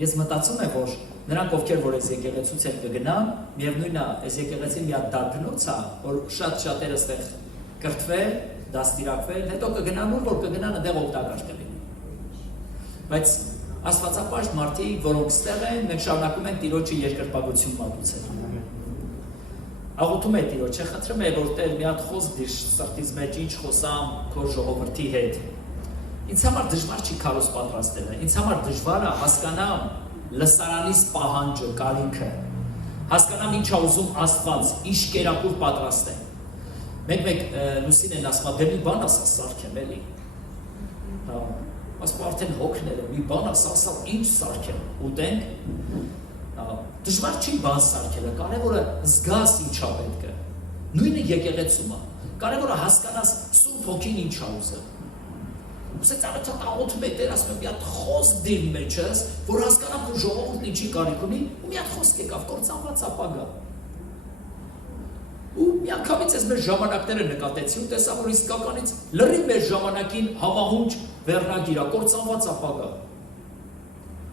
Ես մտածում եմ, որ նրանք ովքեր որ այս եկեղեցուց են կգնան, միևնույնն է, այս եկեղեցին մի հատ դարբնոց է, որ շատ-շատերը ստեղ կրթվել, դաստիարակվել, հետո կգնան ուր, որ կգնան այնտեղ օգտակար կլինի։ Բայց աստվածապաշտ մարդիկ, որոնք ստեղ են, մենք շարունակում ենք Տիրոջը երկրպագություն մատուցել։ Աղոթում է Տիրոջը, խնդրում է, որ Տեր մի հատ խոսք դիր սրտից մեջ, ինչ խոսամ քո ժողովրդի հետ։ Ինձ համար դժվար չի քարոզ պատրաստելը, ինձ համար դժվար է հասկանամ լսարանից պահանջը, կարիքը, հասկանամ ինչ է ուզում Աստված, ինչ կերակուր պատրաստ է։ Մեկ Լուսին են ասում, դե մի բան ասա սարքեմ էլի։ Ասում արդեն հոգներ է, մի բան ասա, ինչ սարքեմ, ուտենք։ Դժվար չի բան սարքելը, կարևորը զգաս ինչա պետք է։ Նույնը եկեղեցում է, կարևորը հասկանաս Սուրբ Հոգին ինչ է ուզում։ Ուսեց արդեն աղոթում է Տեր, ասում եմ, մի հատ խոսք դիր մեջս, որ հասկանամ, որ ժողովուրդն ինչի կարիք ունի, ու մի հատ խոսք եկավ, կործանված ապագա։ Ու մի անգամից ես մեր ժամանակները նկատեցի ու տեսա, որ իսկականից լրիվ մեր ժամանակին համահունչ վերնագիր է, կործանված ապագա։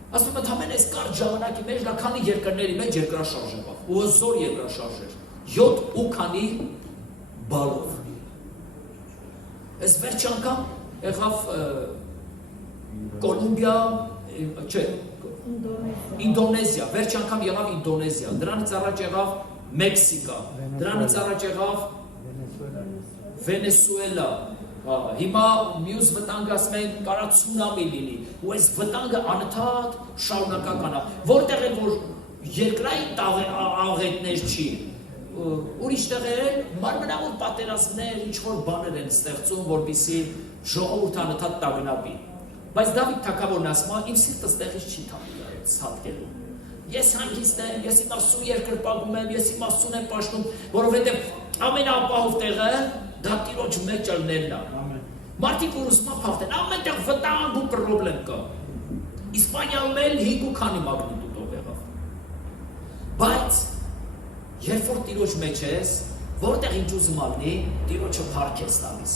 Ասում եմ, ընդհանրեն այս կարճ ժամանակի մեջ նա քանի երկրների մեջ երկրաշարժ եղավ, ու հզոր երկրաշարժ էր, 7 ու քանի բալով։ Այս վերջ անգամ եղավ Կոլումբիա, չէ, Ինդոնեզիա, վերջ անգամ եղավ Ինդոնեզիա, դրանից առաջ եղավ Մեքսիկա, դրանից առաջ եղավ Վենեսուելա, հիմա մյուս վտանգ ասում են կարա ցունամի լինի, ու այս վտանգը անընդհատ շարունակական է, որտեղ է որ երկրային աղետներ չի, ուրիշ տեղեր մարմնավոր պատերազմներ, ինչ-որ բաներ են ստեղծում, որպեսզի ժողովուրդը անընդհատ տագնապի, բայց Դավիթ թագավորն ասում է, իմ սիրտը ստեղից չի ցատկելու, ես հանգիստ եմ, ես իմ Աստծուն երկրպագում եմ, ես իմ Աստծուն եմ պաշտում, որովհետև ամենաապահով տեղը դա Տիրոջ մեջ ելնելն է։ Մարդիկ որ ուզում են փախտեն, ամենտեղ վտանգ ու պրոբլեմ կա։ Իսպանիայում էլ 5 ու քանի մագնիտուդով եղավ։ Բայց երբ որ Տիրոջ մեջ ես, որտեղ ինչ ուզում ալնի, Տիրոջը փառք ես տալիս։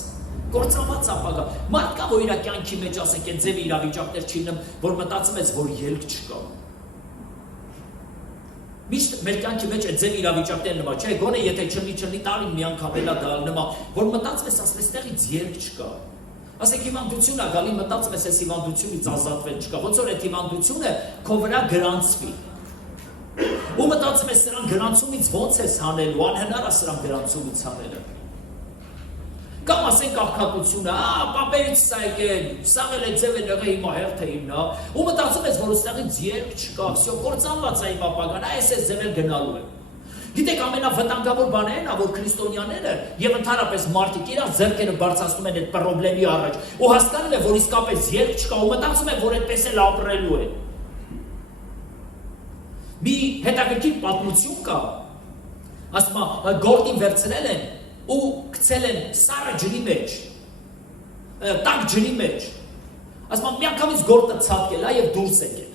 Կործանված ապագա։ Մարդ կա որ իր կյանքի մեջ ասենք այդ ձև իրավիճակներ չի լինում, որ մտածում ես որ ելք չկա։ Միշտ մեր կյանքի մեջ այդ ձև իրավիճակներ նման չէ, գոնե եթե չլի տարին մի անգամ էլա դա նման, որ մտածում ես ասես տեղից ելք չկա։ Ասենք հիվանդություն է գալի, մտածում ես այս հիվանդությունից ազատվել չկա, ոնց որ այդ հիվանդությունը քո վրա գրանցվի։ Ու մտածում ես սրան գրանցումից ոնց ես հանելու, անհնար է սրան գրանցումից հանելը։ Կամ ասենք աղքատությունը, պապերից սա եկել, սաղ էլ է ձև է նեղը հիմա հերթ է հիմնա, ու մտածում ես, որ ուստեղից ելք չկա, վսյո, կործանված է իմ ապագան, այս ես ձև էլ գնալու է։ Գիտեք ամենավտանգավոր բանը են, որ քրիստոնյաները եւ ընդհանրապես մարդիկ իրար ձեռքերը բարձրացնում են այդ պրոբլեմի առաջ, ու հասկանում են, որ իսկապես ելք չկա, ու մտածում են, որ այդպես էլ ապրելու է։ Մի հետաքրքիր պատմություն կա, ասում է, գործին վերցրել են ու գցել են սառը ջրի մեջ, տաք ջրի մեջ, ասում է, մի անգամից գործը ցատկել է եւ դուրս եկել,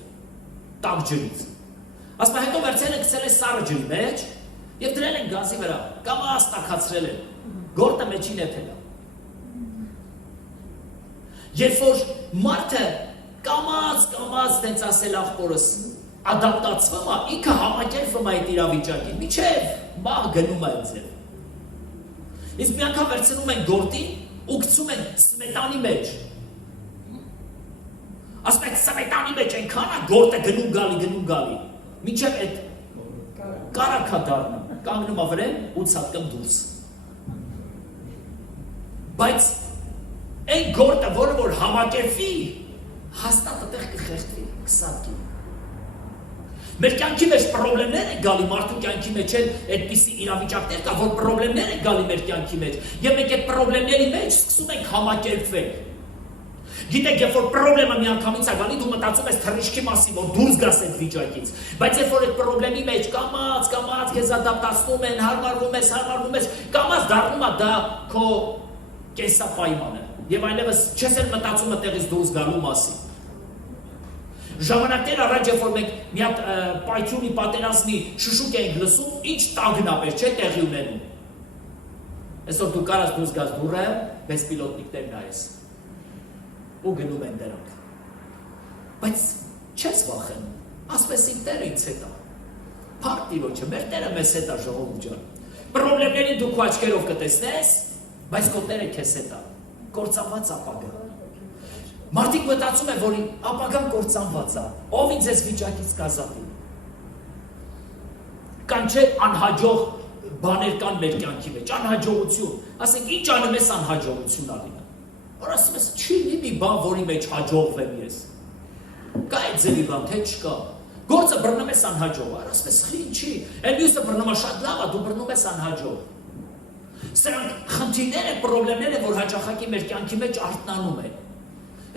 տաք ջրից, ասում է, հետո վերցրել են գցել են սառը ջրի մեջ եւ դրել են գազի վրա, կամաց տաքացրել են, գործը մեջին եփել է։ Երբ որ մարդը կամաց տենց ասել աղբորս ադապտացվում է, ինքը համակերպվում է այդ իրավիճակին, միջև մահ գնում է ձև։ Իսկ մի անգամ վերցնում են գործին ու գցում են սմետանի մեջ։ Ասում են սմետանի մեջ այնքան է գործը գնում գալի, միջև այդ կարակա դառնում, կանգնում ավրեն ու ցատկում դուրս։ Բայց այն գործը, որը որ համակերպվի, հաստատ այդտեղ կխեղդվի, կսատկի։ Մեր կյանքի մեջ պրոբլեմներ են գալի, մարդու կյանքի մեջ էլ այդպիսի իրավիճակներ կա, որ պրոբլեմներ են գալի մեր կյանքի մեջ, եւ մենք այդ պրոբլեմների մեջ սկսում ենք համակերպվել։ Գիտեք, երբ որ պրոբլեմը մի անգամից է գալի, դու մտածում ես թռիչքի մասին, որ դուրս գաս այդ վիճակից, բայց երբ որ այդ պրոբլեմի մեջ կամաց քեզ ադապտացնում են, հարմարվում ես, կամաց դառնում է դա քո կենսապայմանը, եւ այլևս չես էլ մտածում այդտեղից դուրս գալու մասին։ Ժամանակներ առաջ երբ որ մենք մի հատ պայթյունի պատերազմի շշուկ էինք լսում, ինչ տագնապ էր, չէ՞ տեղի ունենում։ Այսօր դու կարաս դուրս գաս դուռը, բեսպիլոտնիկներ նայես։ Ու գնում են դրանք։ Բայց չես վախենում։ ասպես իմ Տերը ինձ հետ է։ Փառք Տիրոջը, մեր Տերը մեզ հետ է, ժողովուրդ ջան։ Պրոբլեմներին դու քո աչքերով կտեսնես, բայց քո Տերը քեզ հետ է։ Կործանված ապագա։ Մարդիկ մտածում են, որ ապագան կործանված է, ով ինձ այս վիճակից կազատի։ Կան չէ անհաջող բաներ կան մեր կյանքի մեջ, անհաջողություն, ասենք ինչ անում ես անհաջողություն ալին։ Որ ասում ես, չի մի բան, որի մեջ հաջողվեմ ես։ Կա այդ ձևի բան, թե չկա։ Գործը բռնում ես անհաջող, ասում ես, ինչի, այն մյուսը բռնում է շատ լավ, դու բռնում ես անհաջող։ Սրանք խնդիրներ են, պրոբլեմներ են, որ հաճախակի մեր կյանքի մեջ արթնանում են։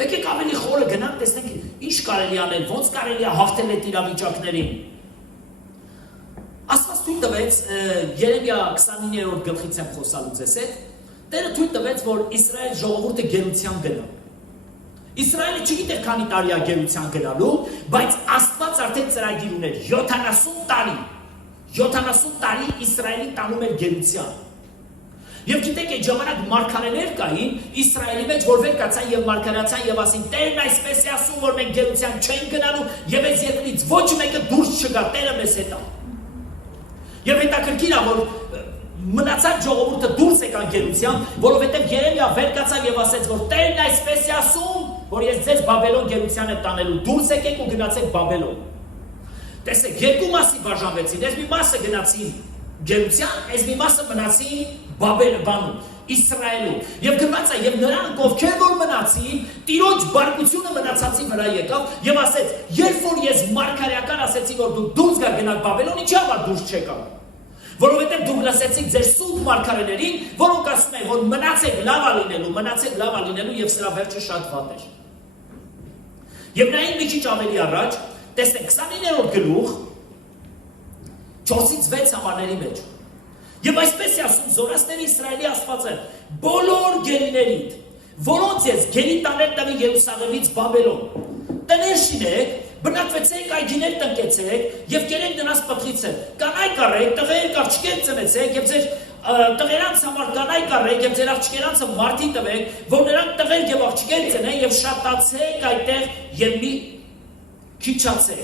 Եկեք ավելի խորը գնանք, տեսնենք ինչ կարելի անել, ոնց կարելի է հաղթել այդ իրավիճակներին։ Աստված թույլ տվեց, Երեմիա 29-րդ գլխից եմ խոսալու ձեզ հետ, Տերը թույլ տվեց, որ Իսրայել ժողովուրդը գերության գնա։ Իսրայելը չգիտեր քանի տարի է գերության գնալու, բայց Աստված արդեն ծրագիր ուներ 70 տարի։ 70 տարի Իսրայելին տանում էր գերության։ Եվ գիտեք, այդ ժամանակ մարգարեներ կային Իսրայելի մեջ, որ վեր կացան եւ մարգարացան եւ ասին. Տերն այսպես է ասում, որ մենք գերության չենք գնալու եւ այս երկրից ոչ մեկը դուրս չգա, Տերը մեզ հետ է։ Եվ հետաքրքիր է, որ մնացած ժողովուրդը դուրս եկան գերության, որովհետեւ Երեմիա վեր կացավ եւ ասեց, որ Տերն այսպես է ասում, որ ես ձեզ Բաբելոն գերության եմ տանելու, դուրս եկեք ու գնացեք Բաբելոն։ Տեսեք, երկու մասի բաժանվեցին, այս մի մասը գնացին գերության, այս մի մասը մնացին Բաբելոնում, Իսրայելում։ Եվ գրված է, եւ նրանք ովքեր որ մնացին, Տիրոջ բարկությունը մնացածի վրա եկավ եւ ասեց. երբ որ ես մարգարեական ասեցի, որ դու դուրս գա գնալ Բաբելոն, ինչի՞ համար դուրս չեկա։ Որովհետեւ դուք լսեցիք ձեր սուտ մարգարեներին, որոնք ասում են, որ մնացեք լավ լինելու եւ սրա վերջը շատ վատ էր։ Եվ նայեք մի քիչ ավելի առաջ, տեսնեք 29-րդ գլուխ 4-ից 6 համարների մեջ։ Եվ այսպես է ասում Զորաստերի Իսրայելի Աստվածը. բոլոր գերիներիդ, որոնց ես գերի տանել տվի Երուսաղեմից Բաբելոն, տներ շինեք, բնակվեցեք, այգիներ տնկեցեք եւ կերեք նրանց պտղիցը, կանայք առեք, տղեր աղջիկեր ծնեցեք եւ ձեր տղերանց համար կանայք առեք եւ ձեր աղջիկերանցը մարդի տվեք, որ նրանք տղեր եւ աղջիկեր ծնեն եւ շատացեք այդտեղ եւ մի քիչացեք։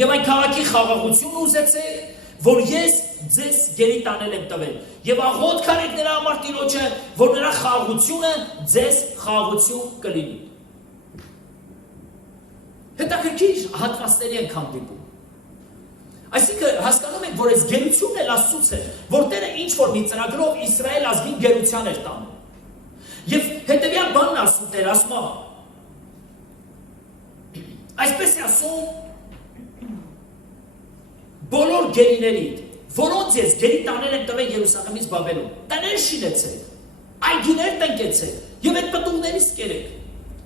Եվ այն քաղաքի խաղաղություն ուզեցեք, որ ես ձեզ գերի տանել եմ տվել։ Եվ աղոթք արեք նրա համար Տիրոջը, որ նրա խաղաղությունը ձեզ խաղաղություն կլինի։ Հետաքրքիր հատվածների ենք հանդիպում։ Այսինքն հասկանում եք, որ այս գերությունն էլ Աստծուց է, որ Տերը ինչ որ մի ծրագրով Իսրայել ազգին գերության էր տանում։ Եվ հետևյալ բանն ասում Տերը, ասում է. այսպես է ասում բոլոր գերիներիդ, որոնց ես գերի տանել եմ տվել Երուսաղեմից Բաբելոն, տներ շինեցեք, այգիներ տնկեցեք եւ այդ պտուղներից կերեք։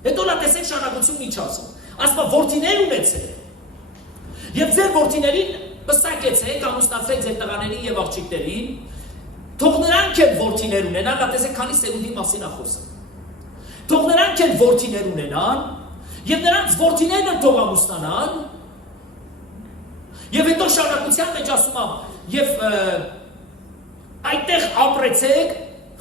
Հետո նա տեսեք շարունակությունն ինչ ասում։ Ասում է որդիներ ունեցեք։ Եվ ձեր որդիներին պսակեցեք, ամուսնացրեք ձեր տղաներին եւ աղջիկներին, թող նրանք էլ որդիներ ունենան, նա տեսեք քանի սերունդի մասին է խոսում։ Թող նրանք էլ որդիներ ունենան, եւ նրանց որդիներն թող ամուսնանան։ Եվ հետո շարունակության մեջ ասում եմ, եւ այդտեղ ապրեցեք,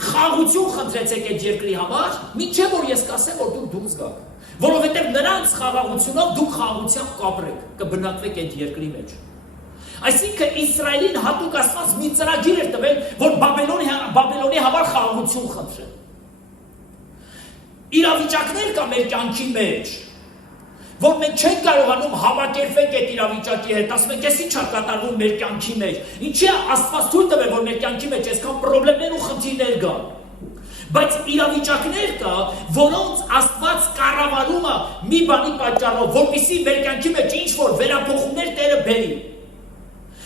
խաղաղություն խնդրեցեք այդ երկրի համար, մինչև որ ես կասեմ, որ դուք դուրս գաք, որովհետեւ նրանց խաղաղությունով դուք խաղաղությամբ կապրեք, կբնակվեք այդ երկրի մեջ։ Այսինքն Իսրայելին հատուկ Աստված մի ծրագիր էր տվել, որ Բաբելոնի համար խաղաղություն խնդրեն։ Իրավիճակներ կա մեր կյանքի մեջ, որ մենք չենք կարողանում համակերպվել այդ իրավիճակի հետ, ասում ենք, ես ինչ է կատարվում մեր կյանքի մեջ, ինչի է Աստված թույլ տվել, որ մեր կյանքի մեջ այսքան պրոբլեմներ ու խնդիրներ կան, բայց իրավիճակներ կա, որոնց Աստված կառավարում է մի բանի պատճառով, որպեսզի մեր կյանքի մեջ ինչ որ վերափոխումներ Տերը բերի։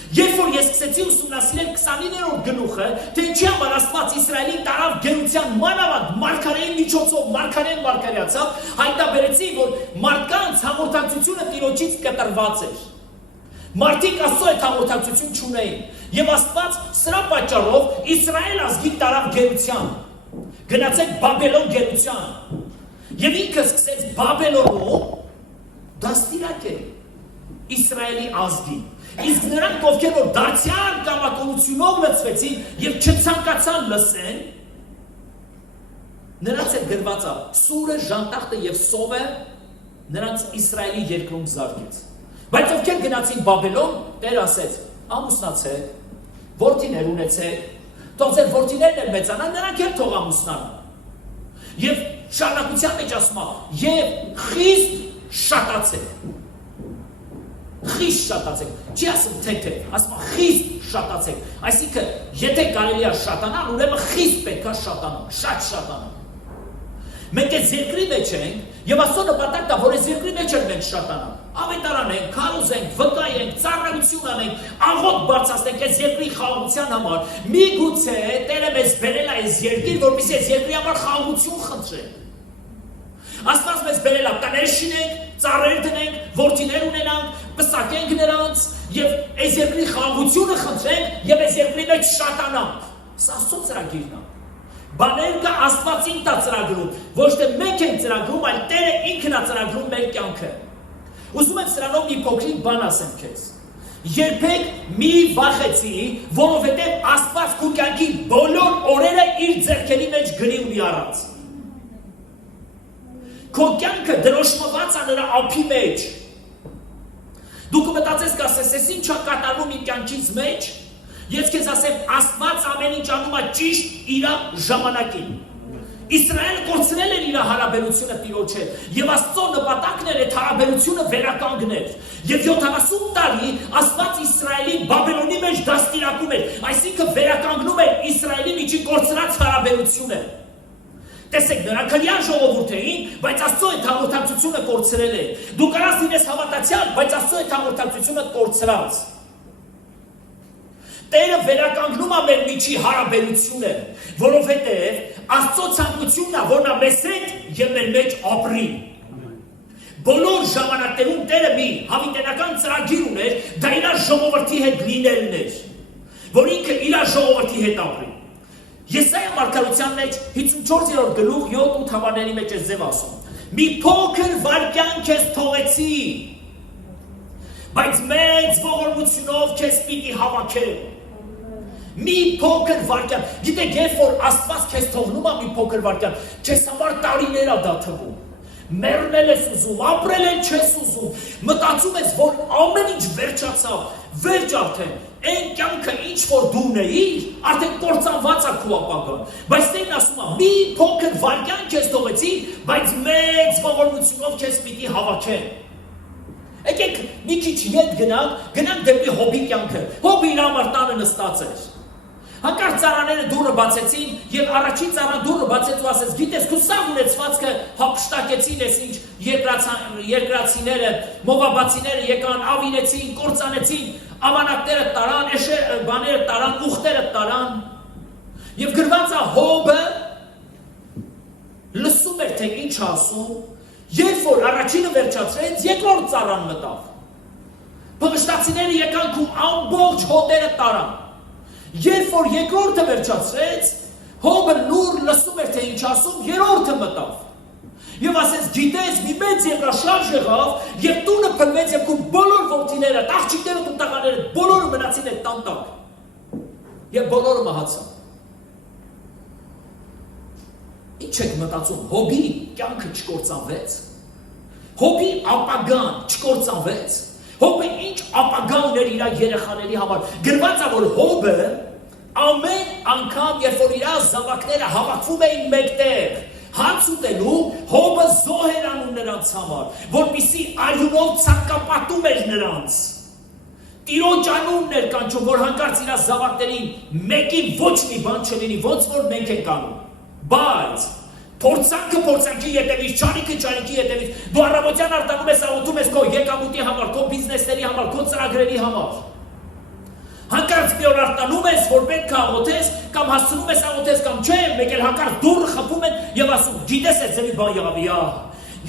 Երբ որ ես սկսեցի ուսումնասիրել 29-րդ գլուխը, թե ինչի համար Աստված Իսրայելին տարավ գերության մանավանդ մարգարեի միջոցով, մարգարեն մարգարեացավ, հայտաբերեցի, որ մարդկանց հաղորդակցությունը Տիրոջից կտրված էր։ Մարդիկ Աստծո այդ հաղորդակցություն չունեին, եւ Աստված սրա պատճառով Իսրայել ազգին տարավ գերության։ Գնացեք Բաբելոն գերության։ Եվ ինքը սկսեց Բաբելոնում դաստիարակել Իսրայելի ազգին։ Իսկ նրանք, ովքեր որ դարձյալ կամակորությունով լցվեցին եւ չցանկացան լսեն, նրանց հետ գրված է սուրը, ժանտախտը եւ սովը նրանց Իսրայելի երկրում զարգեց։ Բայց ովքեր գնացին Բաբելոն, Տեր ասեց. ամուսնացեք, որդիներ ունեցեք, թող ձեր որդիներն էլ մեծանան, նրանք էլ թող ամուսնանան։ Եվ շարունակության մեջ ասում է, եւ խիստ շատացեք։ Խիստ շատացեք։ Չի ասում թե, ասում է խիստ շատացեք։ Այսինքն, եթե կարելի է շատանալ, ուրեմն խիստ պետք է շատանալ, շատ շատանալ։ Մենք այս երկրի մեջ ենք, եւ Աստծո նպատակն է, որ այս երկրի մեջ ենք շատանալ։ Ավետարանենք, քարոզենք, վկայենք, ծառայություն անենք, աղոտ բարձրացնենք այս երկրի խաղաղության համար։ Միգուցե Տերը մեզ բերել է այս երկիր, որպեսզի այս երկրի համար խաղաղություն խնդրենք։ Աստված մեզ բերել է տներ շինենք, ծառեր դնենք, որդիներ ունենանք, պսակենք նրանց եւ այս երկրի խաղաղությունը խնդրենք եւ այս երկրի մեջ շատանանք։ Սա Աստծո ծրագիրն է։ Բաներ կա Աստվածին տա ծրագրում, ոչ թե մենք ենք ծրագրում, այլ Տերը ինքն է ծրագրում մեր կյանքը։ Ուզում եմ սրանով մի փոքրիկ բան ասեմ քեզ։ Երբեք մի վախեցի, որովհետև Աստված քո կյանքի բոլոր օրերը իր ձեռքերի մեջ գրի ունի առած։ Քո կյանքը դրոշմված է նրա ափի մեջ։ Դու կմտածես կասես, ես ինչ է կատարվում իմ կյանքից մեջ։ Ես քեզ ասեմ, Աստված ամեն ինչ անում է ճիշտ իր ժամանակին։ Իսրայելը կորցրել էր իր հարաբերությունը Տիրոջ հետ, եւ Աստծո նպատակն էր այդ հարաբերությունը վերականգնել։ Եվ 70 տարի Աստված Իսրայելի Բաբելոնի մեջ դաստիարակում էր, այսինքն վերականգնում էր Իսրայելի միջի կորցրած հարաբերությունը։ Տեսեք, նրանք հրյան ժողովուրդ էին, բայց Աստծո այդ հաղորդակցությունը կորցրել է։ Դու կարաս լինես հավատացյալ, բայց Աստծո այդ հաղորդակցությունը կորցրած։ Տերը վերականգնում է մեր միջի հարաբերությունը, որովհետև Աստծո ցանկությունն է, որ նա մեզ հետ եւ մեր մեջ ապրի։ Բոլոր ժամանակներում Տերը մի հավիտենական ծրագիր ուներ, դա իր ժողովրդի հետ լինելն էր, որ ինքը իր ժողովրդի հետ ապրի։ Եսայիա մարգարության մեջ 54-րդ գլուխ 7-8 հավանների մեջ է ձև ասում. մի փոքր վայրկյան քեզ թողեցի, բայց մեծ ողորմությունով քեզ պիտի հավաքեմ։ Մի փոքր վայրկյան, գիտեք, երբ որ Աստված քեզ թողնում է մի փոքր վայրկյան, քեզ համար տարիներ է դա թվում։ Մեռնել ես ուզում, ապրել չես ուզում, մտածում ես, որ ամեն ինչ վերջացավ, վերջ արդեն, այն կյանքը ինչ որ դու ունեիր, արդեն կործանված է քո ապագան։ Բայց Տերն ասում է, մի փոքր վայրկյան քեզ թողեցի, բայց մեծ ողորմությունով քեզ պիտի հավաքեմ։ Եկեք մի քիչ ետ գնանք դեպի Հոբի կյանքը։ Հոբի իր համար տանը նստած էր։ Հանկարծ ծառաները դուռը բացեցին եւ առաջին ծառան դուռը բացեց ու ասեց. «Գիտես, դու սա ունեցվածքը հապշտակեցին, ես ինչ երկրացիները, մովաբացիները եկան, ավիրեցին, կործանեցին, ավանակները տարան, բաները տարան, ուխտերը տարան»։ Եվ գրված է Հոբը լսում էր թե ինչ ասում, երբ որ առաջինը վերջացրեց, երկրորդ ծառան մտավ։ Փղշտացիները եկան ու ամբողջ հոտերը տարան։ Երբ որ երկրորդը վերջացրեց, Հոբը լուր լսում էր թե ինչ ասում, երրորդը մտավ։ Եվ ասեց, գիտես, մի մեծ երկրաշարժ եղավ, եւ տունը փլվեց եւ քո բոլոր որդիները, աղջիկները ու տղաները բոլորը մնացին այդ տան տակ։ Եվ բոլորը մահացան։ Ինչ եք մտածում, Հոբի կյանքը չկործանվեց։ Հոբի ապագան չկործանվեց։ Հոբը ինչ ապագա ուներ իր երեխաների համար։ Գրված է, որ Հոբը ամեն անգամ, երբ որ իր զավակները հավաքվում էին մեկտեղ, հաց ուտելու, Հոբը զոհեր անում նրանց համար, որպեսզի արյունով ցանկապատում էր նրանց։ Տիրոջ անունն էր կանչում, որ հանկարծ իր զավակներին մեկին ոչ մի բան չլինի, ոնց որ մենք ենք անում։ Բայց փորձանքը փորձանքի ետևից, ճարիքը ճարիքի ետևից, դու առավոտյան արտանում ես, աղոթում ես քո եկամուտի համար, քո բիզնեսների համար, քո ծրագրերի համար։ Հանկարծ մի օր արտանում ես, որ պետք է աղոթես, կամ հասցնում ես աղոթես, կամ չէ, մեկ էլ հանկարծ դուռը խփում են եւ ասում, գիտես այդպես բան եղավ,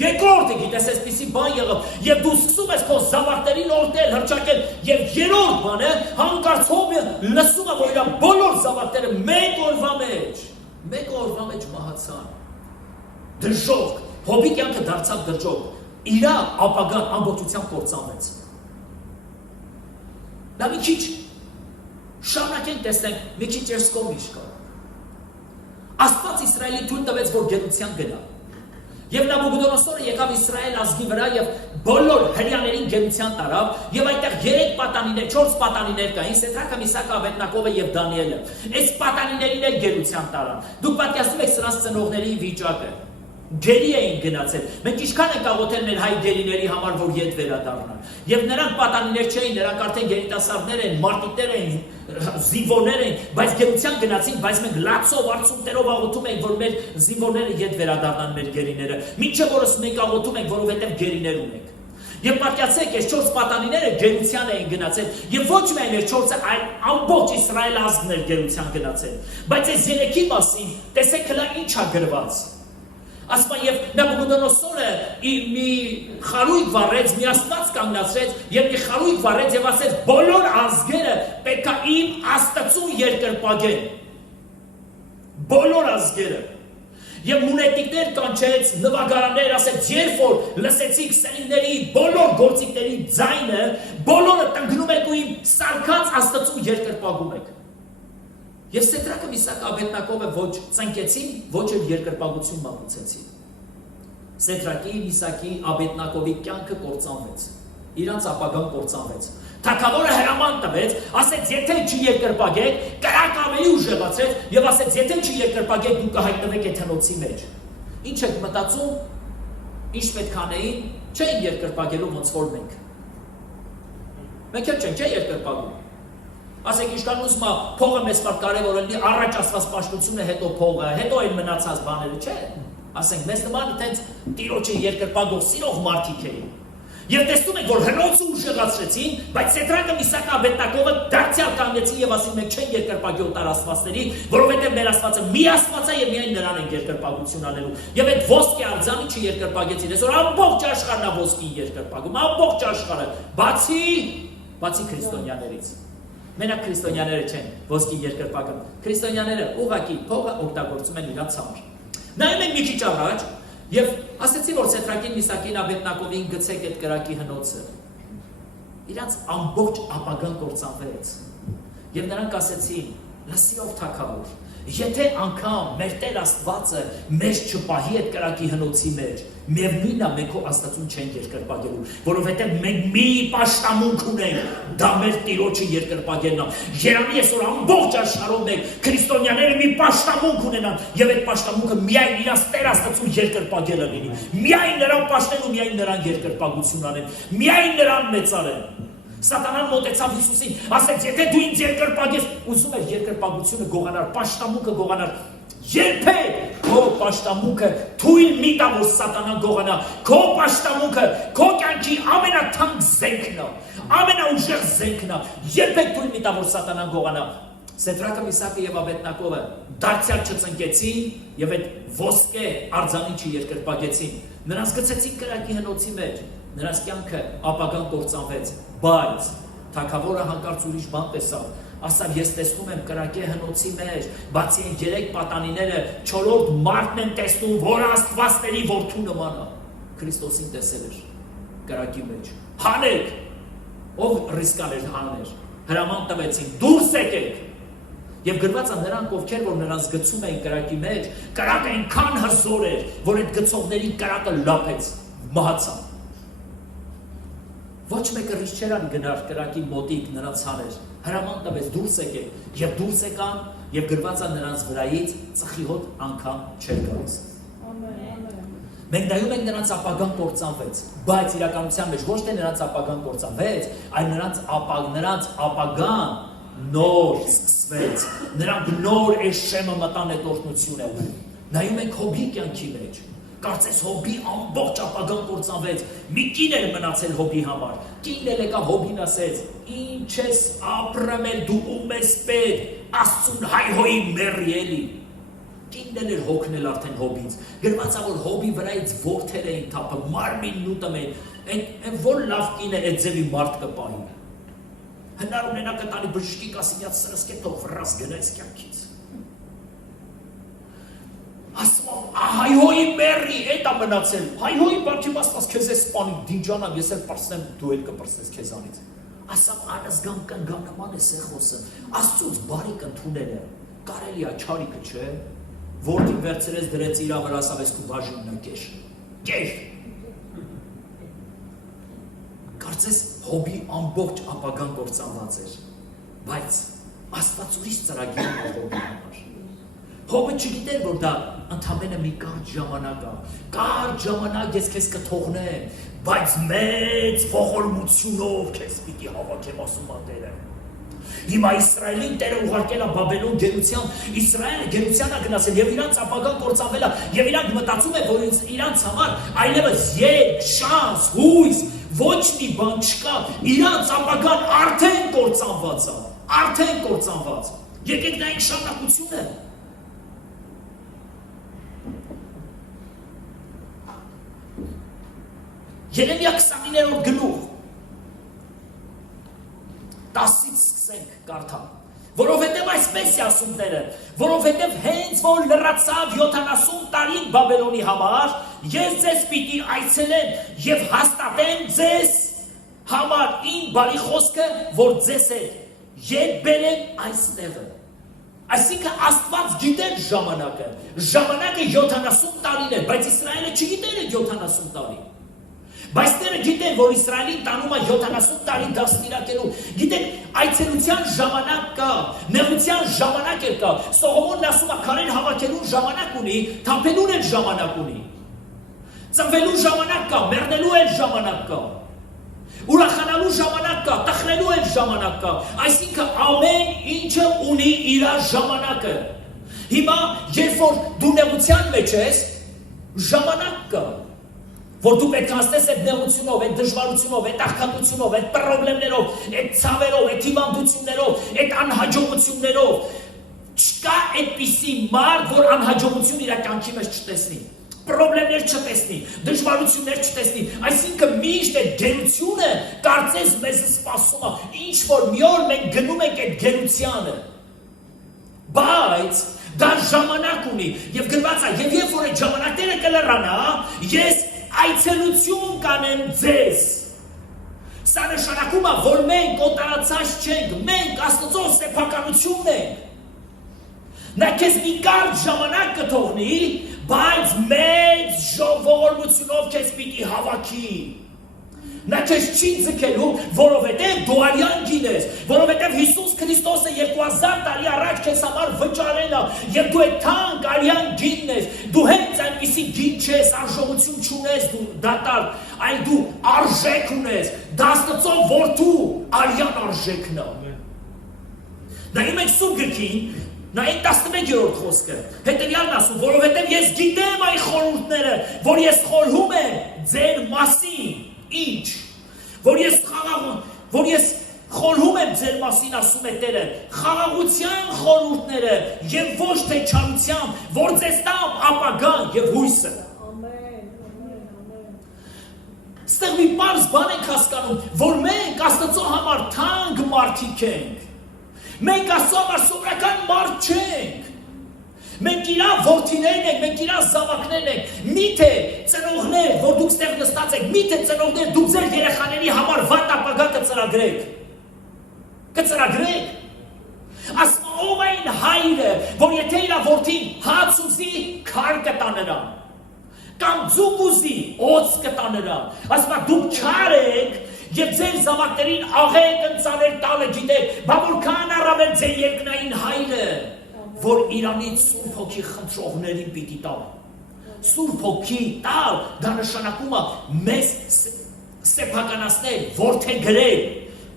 երկրորդը գիտես այսպիսի բան եղավ, եւ դու սկսում ես քո զավակներին օրտել, հրճակել, եւ երրորդ բանը հանկարծ Հոբը լսում է, որ իր բոլոր զավակները մեկ օրվա մեջ մահացան։ Դժոխք, Հոբի կյանքը դարձավ դժոխք, իր ապագան ամբողջությամբ կործանվեց։ Դա մի քիչ շարունակենք տեսնենք, մի քիչ երսկոմիշ կա։ Աստված Իսրայելի թույլ տվեց, որ գերության գնա։ Եվ Նաբուգոդոնոսորը եկավ Իսրայել ազգի վրա եւ բոլոր հրեաներին գերության տարավ եւ այնտեղ 3 պատանիներ, 4 պատանիներ կային, Սեդրաքը, Միսակը, Աբեդնագովը եւ Դանիելը։ Այս պատանիներին էլ գերության տարան։ Դուք պատկերացնում եք սրանց ծնողների վիճակը։ Գերի էին գնացել։ Մենք ինչքան ենք աղոթել մեր հայ գերիների համար, որ ետ վերադառնան։ Եվ նրանք պատանիներ չէին, նրանք արդեն երիտասարդներ են, մարտիկներ են, զինվորներ են, բայց գերության գնացին, բայց մենք լացով, արցունքներով աղոթում ենք, որ մեր զինվորները ետ վերադառնան մեր գերիները։ Մինչև օրս մենք աղոթում ենք, որովհետև գերիներ ունենք։ Եվ պատկերացրեք, այս 4 պատանիները գերության էին գնացել, եւ ոչ միայն այս 4-ը, այլ ամբողջ Իսրայել ազգն էր գերության գնացել։ Բայց այս 3-ի մասին տեսեք հլա ինչ է գրված։ Ասում եւ Նաբուգոդոնոսորը մի խարույկ վառեց, մի աստված կանգնացրեց եւ մի խարույկ վառեց եւ ասեց բոլոր ազգերը պետք է իմ Աստծուն երկրպագեն։ Բոլոր ազգերը։ Եվ մունետիկներ կանչեց, նվագարաններ ասեց, երբ որ լսեցիք սերիների բոլոր գործիքների ձայնը, բոլորը տնկնում եք ու իմ սարքած Աստծուն երկրպագում եք։ Եվ Սեդրաքը, Միսակը, Աբեդնագովը ոչ ծնկեցին, ոչ էլ երկրպագություն մատուցեցին։ Սեդրակի, Միսակի, Աբեդնագովի կյանքը կործանվեց։ Իրանց ապագան կործանվեց։ Թագավորը հրաման տվեց, ասեց, եթե չերկրպագեք, կրակ ավելի ուժեղացրեց եւ ասեց, եթե չերկրպագեք, դուք կհայտնվեք այդ հնոցի մեջ։ Ինչ եք մտածում, ինչ պետք անեին, չէին երկրպագելու ոնց որ մենք։ Մենք էլ չենք երկրպագում։ Ասեք ինչքան ուզում է փողը մեզ համար կարևոր է, առաջ ասված պաշտությունը, հետո փողը, հետո այն մնացած բաները, չէ։ Ասենք մեզ նման այդպես տիրոջը երկրպագող սիրող մարդիկ էին։ Եվ տեսնում եք, որ հնոցը ուժեղացրեցին, բայց Սեդրակը, Միսակը, Աբեդնագովը դարձյալ կանգնեցին եւ ասին մենք չենք երկրպագի օտար աստվածների, որովհետեւ մեր աստվածը մի աստված է եւ միայն նրան են երկրպագություն անելու։ Եվ այդ ոսկե արձանը չերկրպագեցին, այսօր ամբողջ աշխարհն է ոսկի երկրպագում, ամբողջ աշխարհը, բացի քրիստոնյաներից։ Մենակ քրիստոնյաները չեն ոսկի երկրպագում։ Քրիստոնյաները ուղղակի փողը օգտագործում են իրաց համար։ Նայում ենք մի քիչ առաջ եւ ասեցի, որ Սեդրակին, Միսակին, Աբեդնագովին գցեք այդ կրակի հնոցը։ Իրանց ամբողջ ապագան կործանվեց։ Եվ նրանք ասեցին. լսիով թագավոր, եթե անգամ մեր Տեր Աստվածը մեզ չպահի այդ կրակի հնոցի մեջ, միևնույնն է մենք քո Աստծուն չենք երկրպագելու, որովհետև մենք մի պաշտամունք ունենք, դա մեր Տիրոջը երկրպագելն է։ Երանի այսօր ամբողջ աշխարհում մենք քրիստոնյաները մի պաշտամունք ունենան, եւ այդ պաշտամունքը միայն իրաց Տեր Աստծուն երկրպագելը լինի։ Միայն նրան պաշտեն ու միայն նրան երկրպագություն անեն, միայն նրան մեծարեն։ Սատանան մոտեցավ Հիսուսին, ասեց, եթե դու ինձ երկրպագես, ուզում էր երկրպագությունը գողանար, պաշտամունքը գողանար, երբեք քո պաշտամունքը թույլ մի տա, որ սատանան գողանա, քո պաշտամունքը քո կյանքի ամենաթանկ զենքն է, ամենաուժեղ զենքն է, երբեք թույլ մի տա, որ սատանան գողանա։ Սեդրակը, Միսակը եւ Աբեդնագովը դարձյալ չծնկեցին եւ այդ ոսկե արձանին չերկրպագեցին, նրանց գցեցին կրակի հնոցի մեջ, նրանց կյանքը ապագան կործանվեց, բայց թագավորը հանկարծ ուրիշ բան տեսավ, ասավ, ես տեսնում եմ կրակի հնոցի մեջ, բացի այն 3 պատանիները 4-րդ մարդն են տեսնում, որ Աստվածների որդու նման է, Քրիստոսին տեսել էր կրակի մեջ, հանեք, ով ռիսկան էր հաներ, հրաման տվեցին, դուրս եկեք։ Եվ գրված է նրանք, ովքեր որ նրանց գցում էին կրակի մեջ, կրակը այնքան հզոր էր, որ այդ գցողների կրակը լափեց, մահացան։ Ոչ մեկը ռիսկ չէր գնար կրակի մոտիկ նրանց հաներ, հրաման տվեց դուրս եկեք, եւ դուրս եկան, եւ գրված է նրանց վրայից ծխի հոտ անգամ չէր գալիս։ Մենք նայում ենք նրանց ապագան կործանվեց, բայց իրականության մեջ ոչ թե նրանց ապագան կործանվեց, այլ նրանց ապագան նոր սկսվեց, նրանք նոր էշեմը մտան այդ օրհնությունը։ Նայում ենք Հոբի կյանքի մեջ, կարծես Հոբի ամբողջ ապագան կործանվեց, մի կին էր մնացել Հոբի համար, կինն էլ եկավ Հոբին ասեց, ինչ ես ապրում էլ դու ում ես պետք, Աստծուն հայհոյի մեռի էլի։ Կինն էլ էր հոգնել արդեն Հոբից, գրված է, որ Հոբի վրայից որդեր էին թափը, մարմինն ուտում էին, այն որ լավ կին է այդ ձևի մարդ կպահի։ Հնար ունենա կտանի բժշկի կասինյաց սրսկե թող վրաս գնայց կյանքից։ Ասում եմ, հայհոյի մեռի, էդ է մնացել, հայհոյի բաքի մասնաս քեզ է սպանի, դիջանամ, ես էլ պրսնեմ, դու էլ կպրսնես քեզանից։ Ասամ, անզգամ կնգամ նման է սեղ խոսը, Աստծուց բարիք ընդունելը, կարելի է չարիքը չէ, որդին վերցրեց դրեց իրա վրա ասավ, ես քու բաժինն անկեշ, Կեր։ Կարծես Հոբի ամբողջ ապագան կործանված էր, բայց Աստված ուրիշ ծրագիր ուներ Հոբի համար։ Հոբը չգիտեր, որ դա ընդամենը մի կարճ ժամանակ է, կարճ ժամանակ ես քեզ կթողնեմ, բայց մեծ ողորմությունով քեզ պիտի հավաքեմ, ասում է Տերը։ Հիմա Իսրայելին Տերը ուղարկել է Բաբելոն գերության, Իսրայելը գերության է գնացել եւ իրանց ապագան կործանվել է եւ իրանք մտածում են, որ իրանց համար այլևս երկ, շանս, հույս, ոչ մի բան չկա, իրանց ապագան արդեն կործանված է, արդեն կործանված։ Եկեք նայենք շարունակությունը։ Երեմիա 29-րդ գլուխ 10-ից սկսենք կարդալ, որովհետև այսպես է ասում Տերը, որովհետև հենց որ լրացավ 70 տարին Բաբելոնի համար, ես ձեզ պիտի այցելեմ եւ հաստատեմ ձեզ համար իմ բարի խոսքը, որ ձեզ է երբ բերեմ այստեղը։ Այսինքն Աստված գիտեր ժամանակը 70 տարին է, բայց Իսրայելը չգիտեր այդ 70 տարի։ Բայց Տերը գիտեր, որ Իսրայելին տանում է 70 տարի դաստիարակելու, գիտեք, այցելության ժամանակ կա, նեղության ժամանակ է կա, Սողոմոնն ասում է քարեր հավաքելու ժամանակ ունի, թափելու էլ ժամանակ ունի, ծնվելու ժամանակ կա, մեռնելու էլ ժամանակ կա, ուրախանալու ժամանակ կա, տխրելու էլ ժամանակ կա, այսինքն ամեն ինչը ունի իր ժամանակը։ Հիմա, երբ որ դու նեղության մեջ ես, ժամանակ կա, որ դու պետք է հասնես այդ նեղությունով, այդ դժվարությունով, այդ աղքատությունով, այդ պրոբլեմներով, այդ ցավերով, այդ հիվանդություններով, այդ անհաջողություններով, չկա այդպիսի մարդ, որ անհաջողություն իր կյանքի մեջ չտեսնի, պրոբլեմներ չտեսնի, դժվարություններ չտեսնի, այսինքն միշտ այդ գերությունը կարծես մեզ սպասում է, ինչ որ մի օր մենք գնում ենք այդ գերությանը, բայց դա ժամանակ ունի եւ գրված է, եւ երբ որ այդ ժամանակները կլրանա, ես այցելություն կանեմ ձեզ։ Սա նշանակում է, որ մենք օտարացած չենք, մենք Աստծո սեփականությունն ենք։ Նա քեզ մի կարճ ժամանակ կթողնի, բայց մեծ ողորմությունով քեզ պիտի հավաքի։ Նա քեզ չի ձգելու, որովհետև դու արյան գին ես, որովհետև Հիսուս Քրիստոսը 2000 տարի առաջ քեզ համար վճարել է, եւ դու այդ թանկ արյան գինն ես, դու հենց այնպիսի գին չես, արժողություն չունես դու դատար, այլ դու արժեք ունես, դա Աստծո որդու արյան արժեքն է։ Նայում եք Սուրբ գրքին, նայեք 11-րդ խոսքը, հետևյալն ասում, որովհետև ես գիտեմ այն խորհուրդները, որ ես խորհում եմ ձեր մասին։ Ինչ, որ ես խորհում եմ ձեր մասին, ասում է Տերը, խաղաղության խորհուրդները եւ ոչ թե չարության, որ ձեզ տամ ապագան եւ հույսը։ Ստեղ մի պարզ բան ենք հասկանում, որ մենք Աստծո համար թանկ մարդիկ ենք։ Մենք Աստծո համար սովորական մարդ չենք։ Մենք իրար որդիներն ենք, մենք իրար զավակներն ենք, միթե ծնողներ, որ դուք ստեղ նստած եք, միթե ծնողներ, դուք ձեր երեխաների համար վատ ապագա կծրագրեք։ Կծրագրեք։ Ասում ով այն հայրը, որ եթե իր որդին հաց ուզի, քար կտա նրան, կամ ձուկ ուզի, օձ կտա նրան, ասում դուք չար եք, եւ ձեր զավակներին աղետ ընծաներ տալը գիտեք, բա որքան առավել ձեր երկնային հայրը, որ իրանից Սուրբ Հոգի խնդրողներին պիտի տալ։ Սուրբ Հոգի տալ, դա նշանակում է մեզ սեփականացնել, որդեգրել,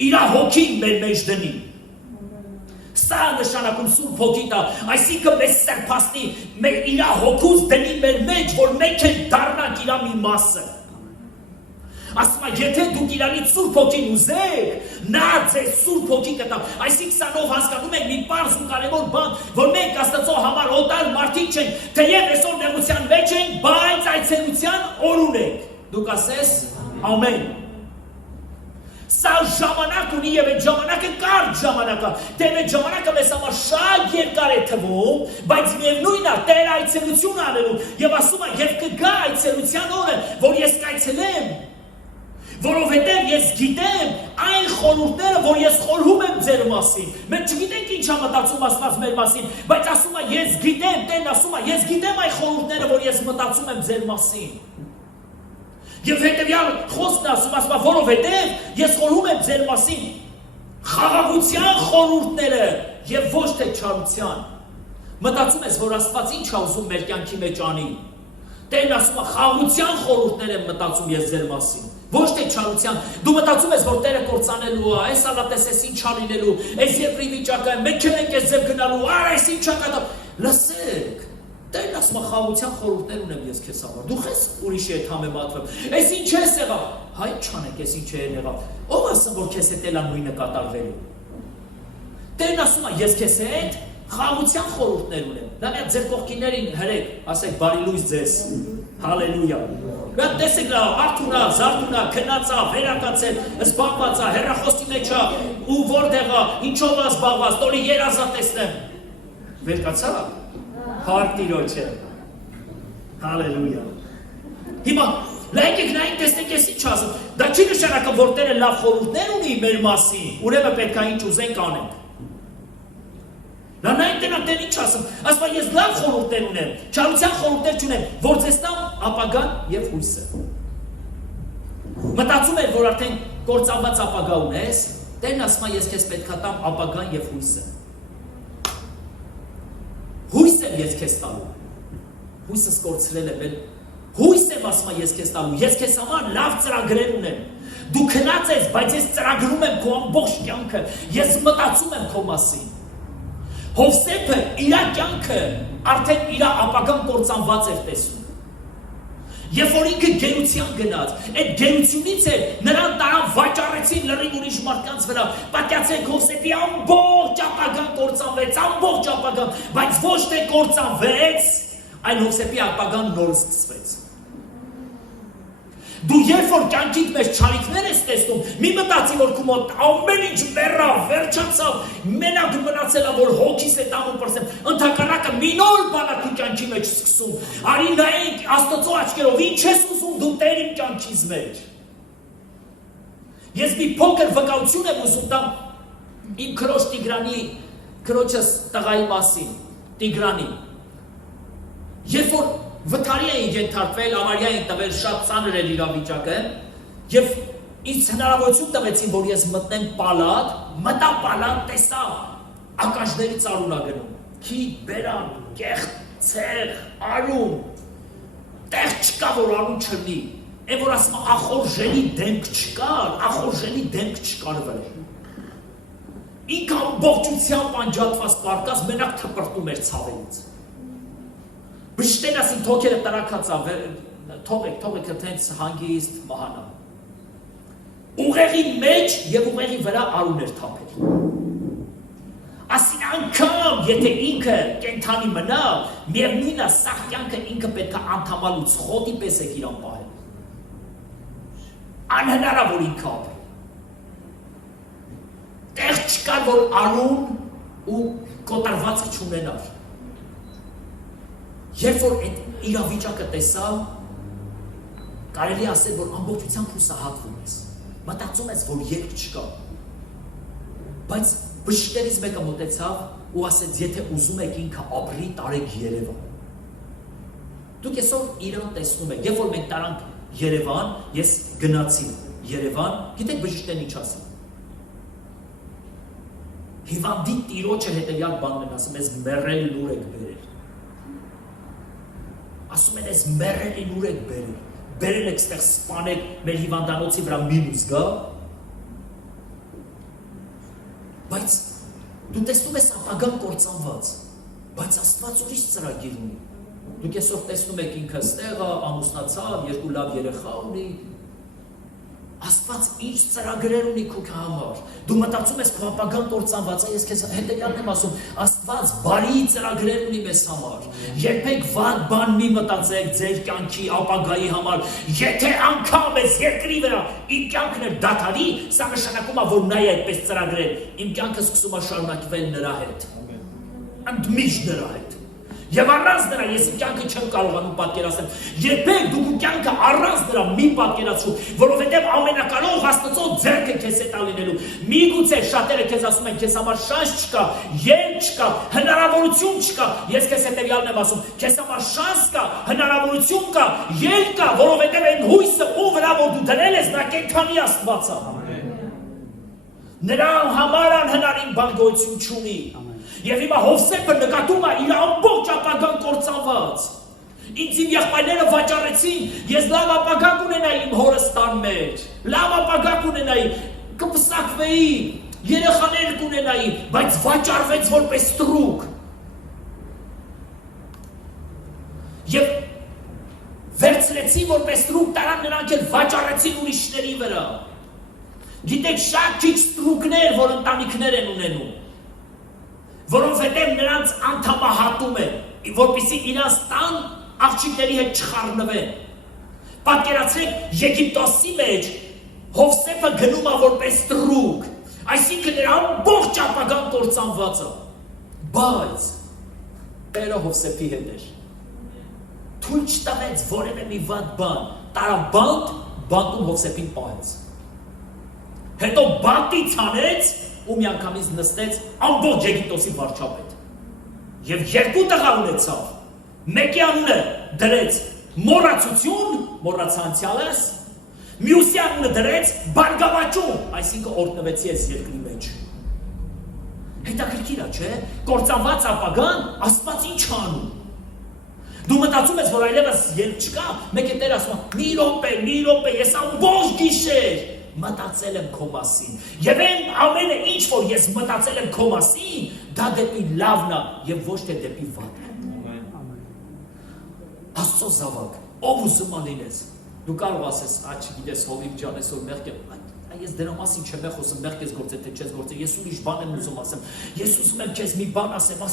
իր հոգին մեր մեջ դնի։ Սա նշանակում Սուրբ Հոգի տալ, այսինքն մեզ սրբացնի, իր հոգուց դնի մեր մեջ, որ մենք էլ դառնանք իր մի մասը։ Ասում է, եթե դուք իրանից Սուրբ Հոգին ուզեք, նա ձեզ Սուրբ Հոգի կտա։ Այսինքն սանով հասկանում ենք մի պարզ ու կարևոր բան, որ մենք Աստծո համար օտար մարդիկ չենք, թեև այսօր նեղության մեջ ենք, բայց այցելության օր ունենք։ Դուք ասես ամեն։ Սա ժամանակ ունի եւ այդ ժամանակը կարճ ժամանակ է։ Դե այդ ժամանակը մեզ համար շատ երկար է թվում, բայց միևնույնն է, Տեր այցելություն անելու եւ ասում է, երբ կգա այցելության օրը, որ ես կայցելեմ, որովհետև ես գիտեմ այն խորհուրդները, որ ես խորհում եմ ձեր մասին։ Մենք չգիտենք ինչ է մտածում Աստված մեր մասին, բայց ասում է ես գիտեմ, Տերն ասում է ես գիտեմ այն խորհուրդները, որ ես մտածում եմ ձեր մասին։ Եվ հետևյալ խոսքն ասում, որովհետև ես խորհում եմ ձեր մասին խաղաղության խորհուրդները եւ ոչ թե չարության։ Մտածում ես, որ Աստված ինչ է ուզում մեր կյանքի մեջ անի։ Տերն ասում է խաղաղության խորհուրդներ եմ մտածում ես ձեր մասին։ Ոչ թե չարության։ Դու մտածում ես, որ Տերը կործանելու է, այս ալատես էս ինչ անելու, այս երկրի վիճակը, մենք չենք այս ձև գնալու, այս ինչ է կատարվում։ Լսեք, Տերն ասում է խաղաղության խորհուրդներ ունեմ ես քեզ համար։ Դու խես ուրիշի հետ համեմատվում։ Այս ինչ ես եղավ։ Հայ չանեք, այս ինչ է եղավ։ Ո՞վ ասում որ քեզ հետ էլա նույնը կատարվելու։ Տերն ասում է ես քեզ հետ խաղաղության խորհուրդներ ունեմ։ Դա միա ձեր կողքիներին հրեք, ասեք բարի լույս ձեզ։ Հալելույա։ Դա տեսեք Արթունա, Զարթունա, քնածա, վերակացել, զբաղված է, հեռախոսի մեջ է, ու որտեղ է, ինչով է զբաղված, տորի երազա տեսնեմ։ Վերկացա։ Հարկ Տիրոջը։ Հալելույա։ Հիմա լայքեք նայեք տեսնեք ես ինչ ասում։ Դա չի նշանակում որ Տերը լավ խորհուրդներ ունի մեր մասին, ուրեմն պետք է ինչ ուզենք անենք։ Նա նայեք Տերն ինչ ասում, ասում ես լավ խորհուրդներ ունեմ, չարության խորհուրդներ չունեմ, որ ձեզ տամ ապագան եւ հույսը։ Մտածում ես որ արդեն կործանված ապագա ունես, Տերն ասում ես քեզ պետք է տամ ապագան եւ հույսը։ Հույս եմ ես քեզ տալու։ Հույսս կորցրել եմ, հույս եմ ասում ես քեզ տալու։ Ես քեզ համար լավ ծրագրեր ունեմ։ Դու քնած ես, բայց ես ծրագրում եմ քո ամբողջ կյանքը։ Ես մտածում եմ քո մասին։ Հովսեփը իր կյանքը արդեն իր ապագան կործանված էր տեսնում։ Երբ որ ինքը գերության գնաց, այդ գերությունից էլ նրան տարան վաճառեցին լրիվ ուրիշ մարդկանց վրա, պատկացեք Հովսեփի ամբողջ ապագան կործանվեց, ամբողջ ապագան, բայց ոչ թե կործանվեց, այլ Հովսեփի ապագան նոր սկսվեց։ Դու երբ որ կյանքիդ մեջ չարիքներ ես տեսնում, մի մտածի որ քո մոտ ամեն ինչ մեռավ, վերջացավ, մենակ մնացել է որ հոգիս է տանում պրսեմ, ընդհակառակը մի նոր բան է քո կյանքի մեջ սկսում։ Արի նայենք Աստծո աչքերով, ինչ ես ուզում դու Տեր իմ կյանքիս մեջ։ Ես մի փոքր վկայություն եմ ուզում տամ իմ քրոջ Տիգրանի, քրոջս տղայի մասին, Տիգրանի։ Երբ որ վթարի էին ենթարկվել, ավարիա էին տվել, շատ ծանր էր իրավիճակը, եւ ինձ հնարավորություն տվեցին, որ ես մտնեմ պալատ, մտա պալատ, տեսա ականջների ծարուն ա գնում, քիթ, բերան, կեղտ, ցեղ, արուն, տեղ չկա, որ արուն չլինի, այն որ ասում ախորժելի դեմք չկար, ախորժելի դեմք չկար վրա։ Ինք ամբողջությամբ անջատված պարկած մենակ թպրտում էր ցավերից։ Բշտեն ասին թոքերը տրակած է, թողեք հենց հանգիստ մահանա։ Ուղեղի մեջ և ուղեղի վրա արուն էր թափել։ Ասին անգամ, եթե ինքը կենթանի մնա, միևնույն է սաղ կյանքը ինքը պետք է անդամալուց խոտի պես եք իրան պահել։ Անհնարավոր ինքը ապել։ Տեղ չկար, որ արուն ու կոտրվածք չունենար։ Երբ որ այդ իրավիճակը տեսա, կարելի ասել, որ ամբողջությամբ հուսահատվում ես, մտածում ես, որ երկ չկա, բայց բժիշկներից մեկը մոտեցավ ու ասեց, եթե ուզում եք ինքը ապրի, տարեք Երևան։ Դուք այսօր իրան տեսնում եք, երբ որ մենք տարանք Երևան, ես գնացի Երևան, գիտեք բժիշկեն ինչ ասի։ Հիվանդի տիրոջը հետևյալ բանն են ասում, ես մեռել լուր եք բերել։ Ասում են ես մեռելին ուր եք բերել, բերել եք ստեղ սպանեք մեր հիվանդանոցի վրա մինուս գա, բայց դու տեսնում ես ապագան կործանված, բայց Աստված ուրիշ ծրագիր ունի, դուք այսօր տեսնում եք ինքը ստեղ ամուսնացավ, երկու լավ երեխա ունի, Աստված ինչ ծրագրեր ունի քո համար, դու մտածում ես քո ապագան կործանված է, ես քեզ հետևյալն եմ ասում, Աստված բարի ծրագրեր ունի մեզ համար, երբեք վատ բան մի մտածեք ձեր կյանքի ապագայի համար, եթե անգամ ես երկրի վրա իմ կյանքն է դադարի, սա նշանակում է, որ նա է այդպես ծրագրեր, իմ կյանքը սկսում է շարունակվել նրա հետ, ընդմիշտ նրա հետ, Եվ առանց դրա ես իմ կյանքը չեմ կարողանում պատկերացնել։ Երբեք դու քո կյանքը առանց դրա մի պատկերացրու, որովհետև ամենակարող Աստծո ձեռքը քեզ հետ ալինելու։ Միգուցե շատերը քեզ ասում են, քեզ համար շանս չկա, ելք չկա, հնարավորություն չկա։ Ես քեզ հետևյալն եմ ասում, քեզ համար շանս կա, հնարավորություն կա, ելք կա, որովհետև այն հույսը ով վրա որ դու դրել ես, նա կենքանի Աստված է։ Նրա համար անհնարին բան գոյություն չունի։ Եվ հիմա Հովսեփը նկատում է իր ամբողջ ապագան կործանված։ Ինձ իմ եղբայրները վաճառեցին, ես լավ ապագա կունենայի իմ հորս տան մեջ, լավ ապագա կունենայի, կպսակվեի, երեխաներ կունենայի, բայց վաճառվեց որպես ստրուկ։ Եվ վերցրեցի որպես ստրուկ, տարան նրանք էլ վաճառեցին ուրիշների վրա։ Գիտեք, շատ քիչ ստրուկներ, որ ընտանիքներ են ունենում, որովհետև նրանց անդամահատում են, որպեսզի իրենց տան աղջիկների հետ չխառնվեն։ Պատկերացրեք, Եգիպտոսի մեջ Հովսեփը գնում է որպես ստրուկ, այսինքն նրա ամբողջ ապագան կործանված է։ Բայց Տերը Հովսեփի հետ էր։ Թույլ չտվեց որևէ մի վատ բան, տարաբանտ բանտում Հովսեփին պահեց։ Հետո բանտից հանեց ու միանգամից նստեց ամբողջ Եգիպտոսի վարչապետ։ Եվ երկու տղա ունեցավ, մեկի անունը դրեց մոռացություն, մոռացանցյալս, մյուսի անունը դրեց բարգավաճում, այսինքն օրհնվեցի ես երկրի մեջ։ Հետաքրքիր է, չէ՞, կործանված ապագան Աստված ինչ անում։ Դու մտածում ես, որ այլևս ելք չկա, մեկ է Տերը ասում, մի րոպե, ես ամբողջ գիշեր մտածել եմ քո մասին։ Եվ այն ամենը ինչ որ ես մտածել եմ քո մասին, դա դեպի լավն է եւ ոչ թե դեպի վատը։ Աստծո զավակ, ով ուզում անինես, դու կարող ասես, չգիտես, Հովիվ ջան, այսօր մեղք եմ, ես դրա մասին չեմ խոսում, մեղք ես գործել թե չես գործել, ես ուրիշ բան եմ ուզում ասեմ, ես ուզում եմ քեզ մի բան ասեմ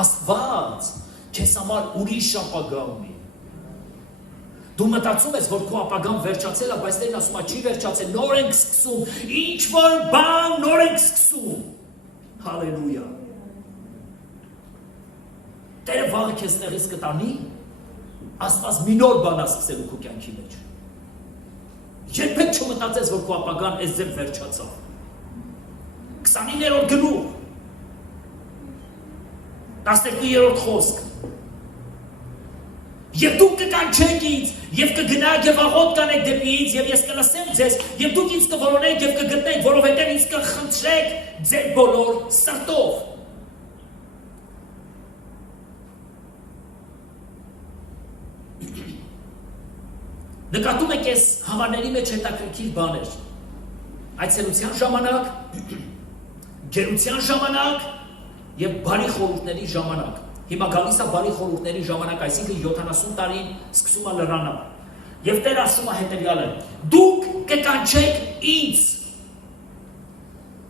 Աստված քեզ համար ուրիշ ապագա ունի։ Դու մտածում ես, որ քո ապագան վերջացել է, բայց Տերն ասում է, չի վերջացել, նոր ենք սկսում, ինչ որ բան նոր ենք սկսում։ Հալելույա։ Տերը վաղը քեզ տեղից կտանի, Աստված մի նոր բան է սկսելու քո կյանքի մեջ։ Երբեք չմտածես, որ քո ապագան այս ձև վերջացավ։ 29-րդ գլուխ 12-րդ խոսք։ Եվ դուք կկանչեք ինձ, եւ կգնաք եւ աղոտ կանեք դեպի ինձ, եւ ես կլսեմ ձեզ, եւ դուք ինձ կորոնեք եւ կգտնեք, որովհետեւ ինձ կխնդրեք ձեր բոլոր սրտով։ Նկատում եք այս համարների մեջ հետաքրքիր բաներ։ Այցելության ժամանակ, գերության ժամանակ եւ բարի խորհուրդների ժամանակ։ Հիմա գալիս է բարի խորհուրդների ժամանակ, այսինքն 70 տարին սկսում է լրանալ։ Եվ Տեր ասում է հետևյալը. դուք կկանչեք ինձ։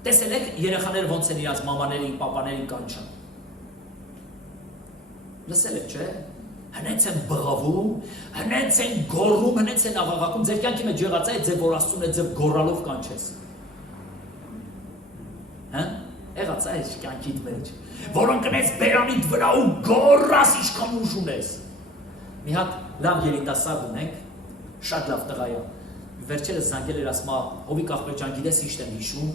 Տեսել եք երեխաները ոնց են իրաց մամաներին, պապաներին կանչում։ Լսել եք, չէ՞։ Հնեց են բղավում, հնեց են գոռում, հնեց են աղաղակում, ձեր կյանքի մեջ եղած է ձեր որ Աստծուն է ձեր գոռալով կանչես։ Հա՞։ Եղած է այս կյանքիդ մեջ, որ ընկնես բերանիդ վրա ու գոռաս ինչքան ուժ ունես։ Մի հատ լավ երիտասարդ ունենք, շատ լավ տղա է։ Վերջերս զանգել էր ասում, Հովիկ աղբեջան, գիտես ինչ եմ հիշում։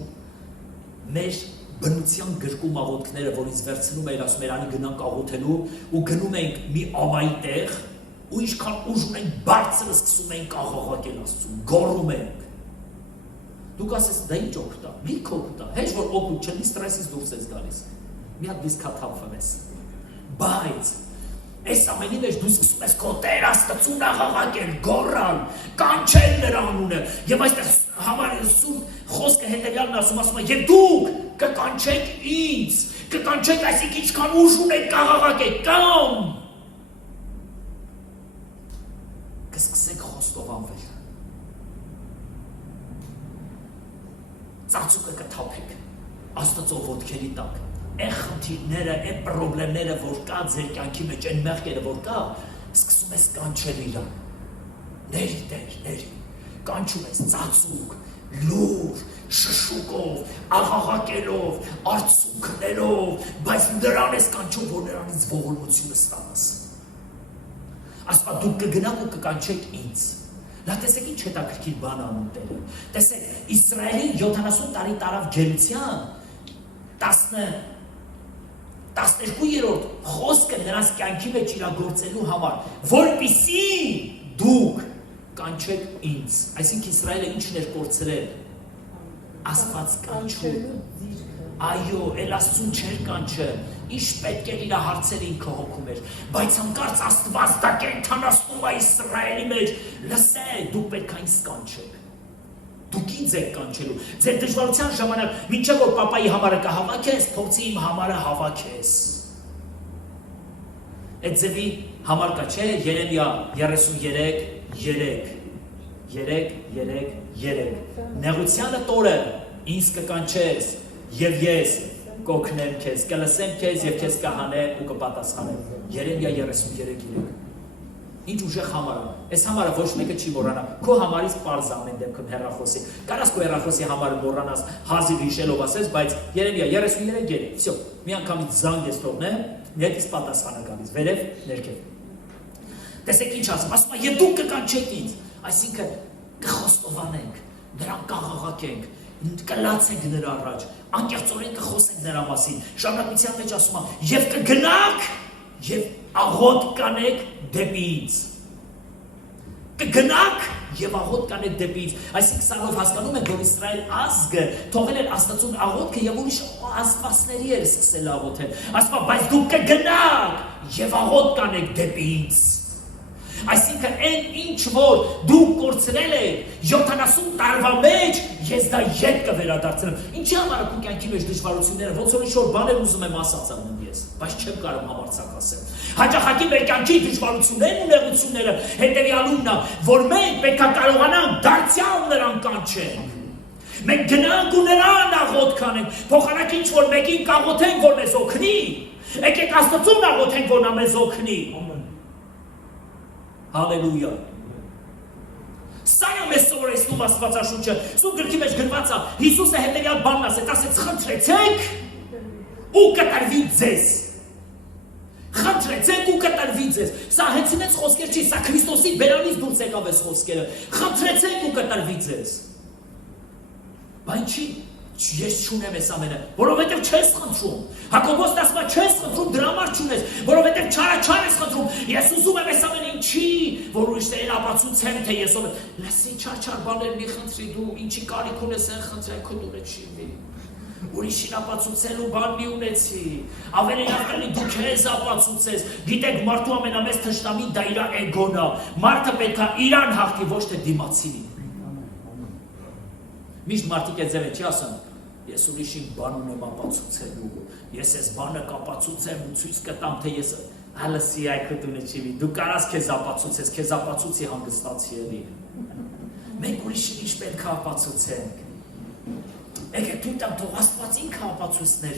Մեր բնության գրկում աղոթքները, որ ինձ վերցնում էր, ասում էր, անի գնանք աղոթելու ու գնում ենք մի ամայի տեղ ու ինչքան ուժ ունենք բարձր սկսում ենք աղաղակել Աստծուն, գոռում ենք։ Դուք ասես, դա ինչ օգուտ է, լիք օգուտ է, հեչ որ օգուտ չունի, ստրեսից դուրս ես գալիս։ Մի հատ դիսկաթափվում ես։ Բայց այս ամենի մեջ դու սկսում ես քո Տեր Աստծուն աղաղակել, գոռալ, կանչել նրա անունը, եւ այստեղ համարը սուրբ խոսքը հետեւյալն ասում է, եւ դուք կկանչեք ինձ, կկանչեք, այսինքն ինչքան ուժ ունեք կաղաղակեք, կամ կսկսեք խոստովանվել։ Ծածուկը կթափեք Աստծո ոտքերի տակ։ Այն խնդիրները, այն պրոբլեմները, որ կա ձեր կյանքի մեջ, այն մեղքերը, որ կա, սկսում ես կանչել իրան։ Ների Տեր, ների, կանչում ես ծածուկ, լուր, շշուկով, աղաղակելով, արցունքներով, բայց նրան ես կանչում, որ նրանից ողորմությունը ստանաս։ Ասպա դուք կգնաք ու կկանչեք ինձ։ Նա տեսեք ինչ հետաքրքիր բան անում Տերը։ Տեսեք, Իսրայելին 70 տարի տարավ ջերմության, 12-րդ խոսքը նրանց կյանքի մեջ իրագործելու համար, որպեսզի դուք կանչեք ինձ։ Այսինքն Իսրայելը ինչն էր կորցրել։ Աստված կանչում։ Այո, էլ Աստծուն չէր կանչել, ինչ պետք էր իր հարցերը ինքը հոգում էր, բայց հանկարծ Աստված դա կենդանացնում է Իսրայելի մեջ, լսեք, դուք պետք է ինձ կանչեք, դուք ինձ եք կանչելու, ձեր դժվարության ժամանակ, մինչև որ պապայի համարը կհավաքես, փորձի իմ համարը հավաքես, այդ ձևի համար կա, չէ, Երեմիա 33:3, նեղությանը տորը ինձ կկանչես, և ես կօգնեմ քեզ, կլսեմ քեզ և քեզ կհանեմ ու կպատասխանեմ։ Երեմիա 33:3։ Ինչ ուժեղ համար է։ Այս համարը ոչ մեկը չի մոռանա։ Քո համարից պարզ ամեն դեպքում հեռախոսի։ Կարաս քո հեռախոսի համարը մոռանաս, հազիվ հիշելով ասես, բայց Երեմիա 33:3։ Всё, մի անգամից զանգ ես թողնեմ, հետից պատասխանը գալիս, վերև, ներքև։ Տեսեք ինչ ասում, ասում է, և դուք կկանչեք ինձ, այսինքն կխոստովանենք, նրան կաղաղակենք, կլացենք նրա առաջ, անկեղծորեն կխոսենք նրա մասին, շարունակության մեջ ասում է, և կգնաք, և աղոտ կանեք դեպի ինձ, կգնաք և աղոտ կանեք դեպի ինձ, այսինքն սրանով հասկանում ենք, որ Իսրայել ազգը թողել էր Աստծուն աղոտքը և ուրիշ աստվածների էր սկսել աղոթել, ասում է, բայց դուք կգնաք և աղոտ կանեք դեպի ինձ, այսինքն այն ինչ որ դուք կորցրել եք 70 տարվա մեջ ես դա ետ կվերադարձնեմ ինչի համար է քո կյանքի մեջ դժվարությունները ոնց որ ինչ-որ բաներ ուզում եմ ասած անեմ ես բայց չեմ կարող համարձակ ասել հաճախակի մեր կյանքի դժվարություններն ու նեղությունները հետևյալումն է որ մենք պետք է կարողանանք դարձյալ նրան կանչենք մենք գնանք ու նրան աղոտ կանենք փոխանակ ինչ որ մեկին կաղոթենք որ մեզ օգնի եկեք Աստծուն աղոթենք որ նա մեզ օգնի Հալելույա Սա է մեզ սովորեցնում Աստվածաշունչը Սու գրքի մեջ գրված է Հիսուսը հետևյալ բանն ասեց ասեց խնդրեցեք ու կտրվի ձեզ խնդրեցեք ու կտրվի ձեզ Սա հենց ինձ խոսքեր չի սա Քրիստոսի բերանից դուրս եկավ այս խոսքերը խնդրեցեք ու կտրվի ձեզ Բայց չի Ես չունեմ ես ամենը, որովհետև չես խնդրում, Հակոբոսն ասում է չես խնդրում, դրա համար չունես, որովհետև չարաչար ես խնդրում, ես ուզում եմ ես ամեն ինչի, որ ուրիշներին ապացուցեմ, թե ես ով եմ, լսի չար բաներ մի խնդրի դու, ինչի կարիք ունես են խնդրել, քո դուրը չի մի, ուրիշին ապացուցելու բան մի ունեցի, ավելի ավելի դու քեզ ապացուցես, գիտեք մարդու ամենամեծ թշնամին դա իր էգոն է, մարդը պետք է իրան հաղթի, ոչ թե դիմացինին Միշտ մարդիկ այդ ձևը չի ասում, ես ուրիշին բան ունեմ ապացուցելու, ես ես բանը կապացուցեմ ու ցույց կտամ, թե ես հալսի այքտունը չի մի, դու կարաս քեզ ապացուցես, քեզ ապացուցի հանգստացի էլի։ Մենք ուրիշին ինչ պետք է ապացուցենք։ Եկեք դու տամ թող Աստված ինքը ապացույցներ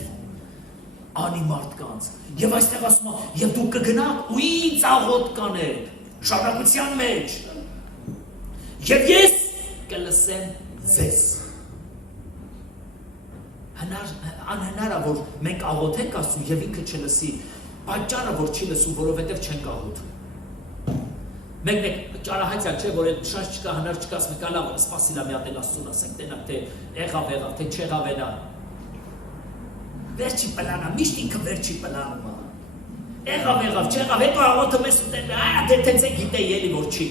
անի մարդկանց։ Եվ այստեղ ասում է, եւ դու կգնաք ու ինձ աղոտ կանեք, շարունակության մեջ։ Եվ ես կլսեմ ձեզ անհնար է որ մենք աղոթենք Աստծուն եւ ինքը չլսի պատճառը որ չի լսում որովհետեւ չենք աղոթում մեկ ճարահայցա չէ որ այդ շաշ չկա հնար չկա ասում լավ սպասիլա մի հատ էլ Աստծուն ասենք տենակ թե եղավ թե չեղավ էնա վերջի պլանը միշտ ինքը վերջի պլանը եղավ չեղավ հետո աղոթում ես ուտել դե գիտե ելի որ չի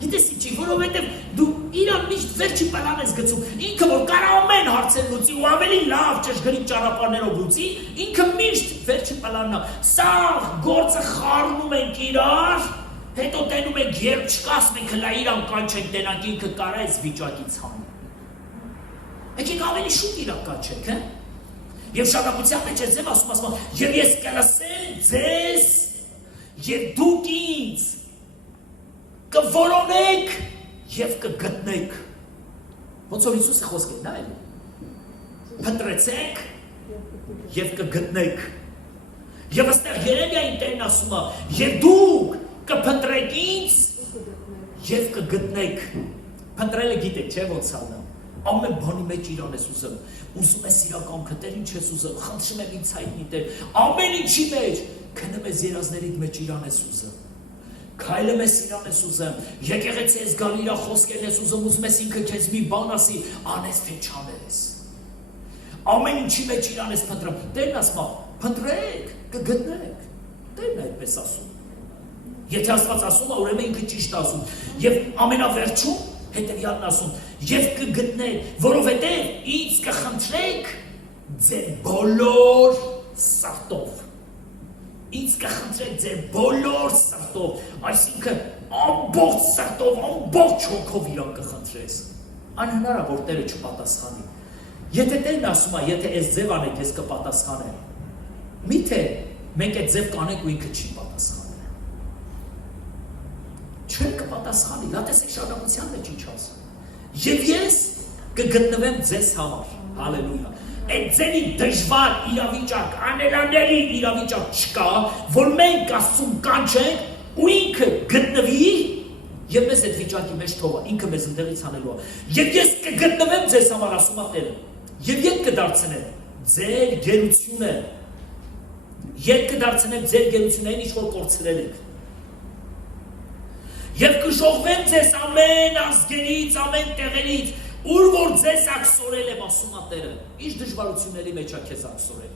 Գիտես ինչի, որովհետև դու իրան միշտ վերջի պլան ես գցում, ինքը որ կարող ամեն հարցեր լուծի ու ավելի լավ ճշգրիտ ճանապարհներով լուծի, ինքը միշտ վերջի պլանն է։ Սա գործը խառնում ենք իրար, հետո տենում ենք երբ չկա, ասում ենք հլա իրան կանչենք տենանք ինքը կարա այս վիճակից հանի։ Եկեք ավելի շուտ իրան կանչենք, հա։ Եվ շարունակության մեջ այս ձև ասում, եւ ես կլսեմ ձեզ, եւ դուք ինձ կորոնեք և կգտնեք ոնց որ Հիսուսը խոսք է դա էլի փնտրեցեք և կգտնեք և այստեղ Երեմիային Տերն ասում է և դուք կփնտրեք ինձ և կգտնեք Փնտրելը գիտեք, չէ՞ ոնց ալնա։ Ամեն բանի մեջ իրան ես ուզում։ Ուզում ես իրականքը, Տեր ինչ ես ուզում, խնդրում եմ ինձ հայտնի Տեր։ Ամեն ինչի մեջ քնում ես երազներիդ մեջ իրան ես ուզում։ Քայլում ես իրան ես ուզում։ Եկեղեցի ես գալի իր խոսքերն ես ուզում, ուզում ես ինքը քեզ մի բան ասի, անես թե չանես։ Ամեն ինչի մեջ իրան ես փնտրում։ Տերն ասում, փնտրեք, կգտնեք։ Տերն այդպես ասում։ Եթե Աստված ասում է, ուրեմն ինքը ճիշտ ասում։ Եվ ամենավերջում հետևյալն ասում, եւ կգտնեք, որովհետեւ ինձ կխնդրեք ձեր բոլոր սրտով։ Ինձ կխնդրեք ձեր բոլոր սրտով, այսինքն ամբողջ սրտով, ամբողջ հոգով իրան կխնդրես։ Անհնար է, որ Տերը չպատասխանի։ Եթե Տերն ասում է, եթե այս ձև անեք, ես կպատասխանեմ։ Միթե մենք այդ ձև կանենք ու ինքը չի պատասխանել։ Չեն կպատասխանի, դա տեսեք շարունակության մեջ ինչ ասում։ Եվ ես կգտնվեմ ձեզ համար։ Հալելույա։ Այդ ձերի դժվար իրավիճակ, անելանելի իրավիճակ չկա, որ մենք Աստծուն կանչենք ու ինքը գտնվի եւ մեզ այդ վիճակի մեջ թողա, ինքը մեզ ընդդեղից հանելու է։ Եվ ես կգտնվեմ ձեզ համար, ասում է Տերը։ Եվ ետ կդարձնեմ ձեր գերությունը։ Ետ կդարձնեմ ձեր գերությունը, այն ինչ որ կորցրել եք։ Եվ կժողվեմ ձեզ ամեն ազգերից, ամեն տեղերից, ուր որ ձեզ աքսորել եմ, ասում է Տերը։ Ինչ դժվարությունների մեջ է քեզ աքսորել։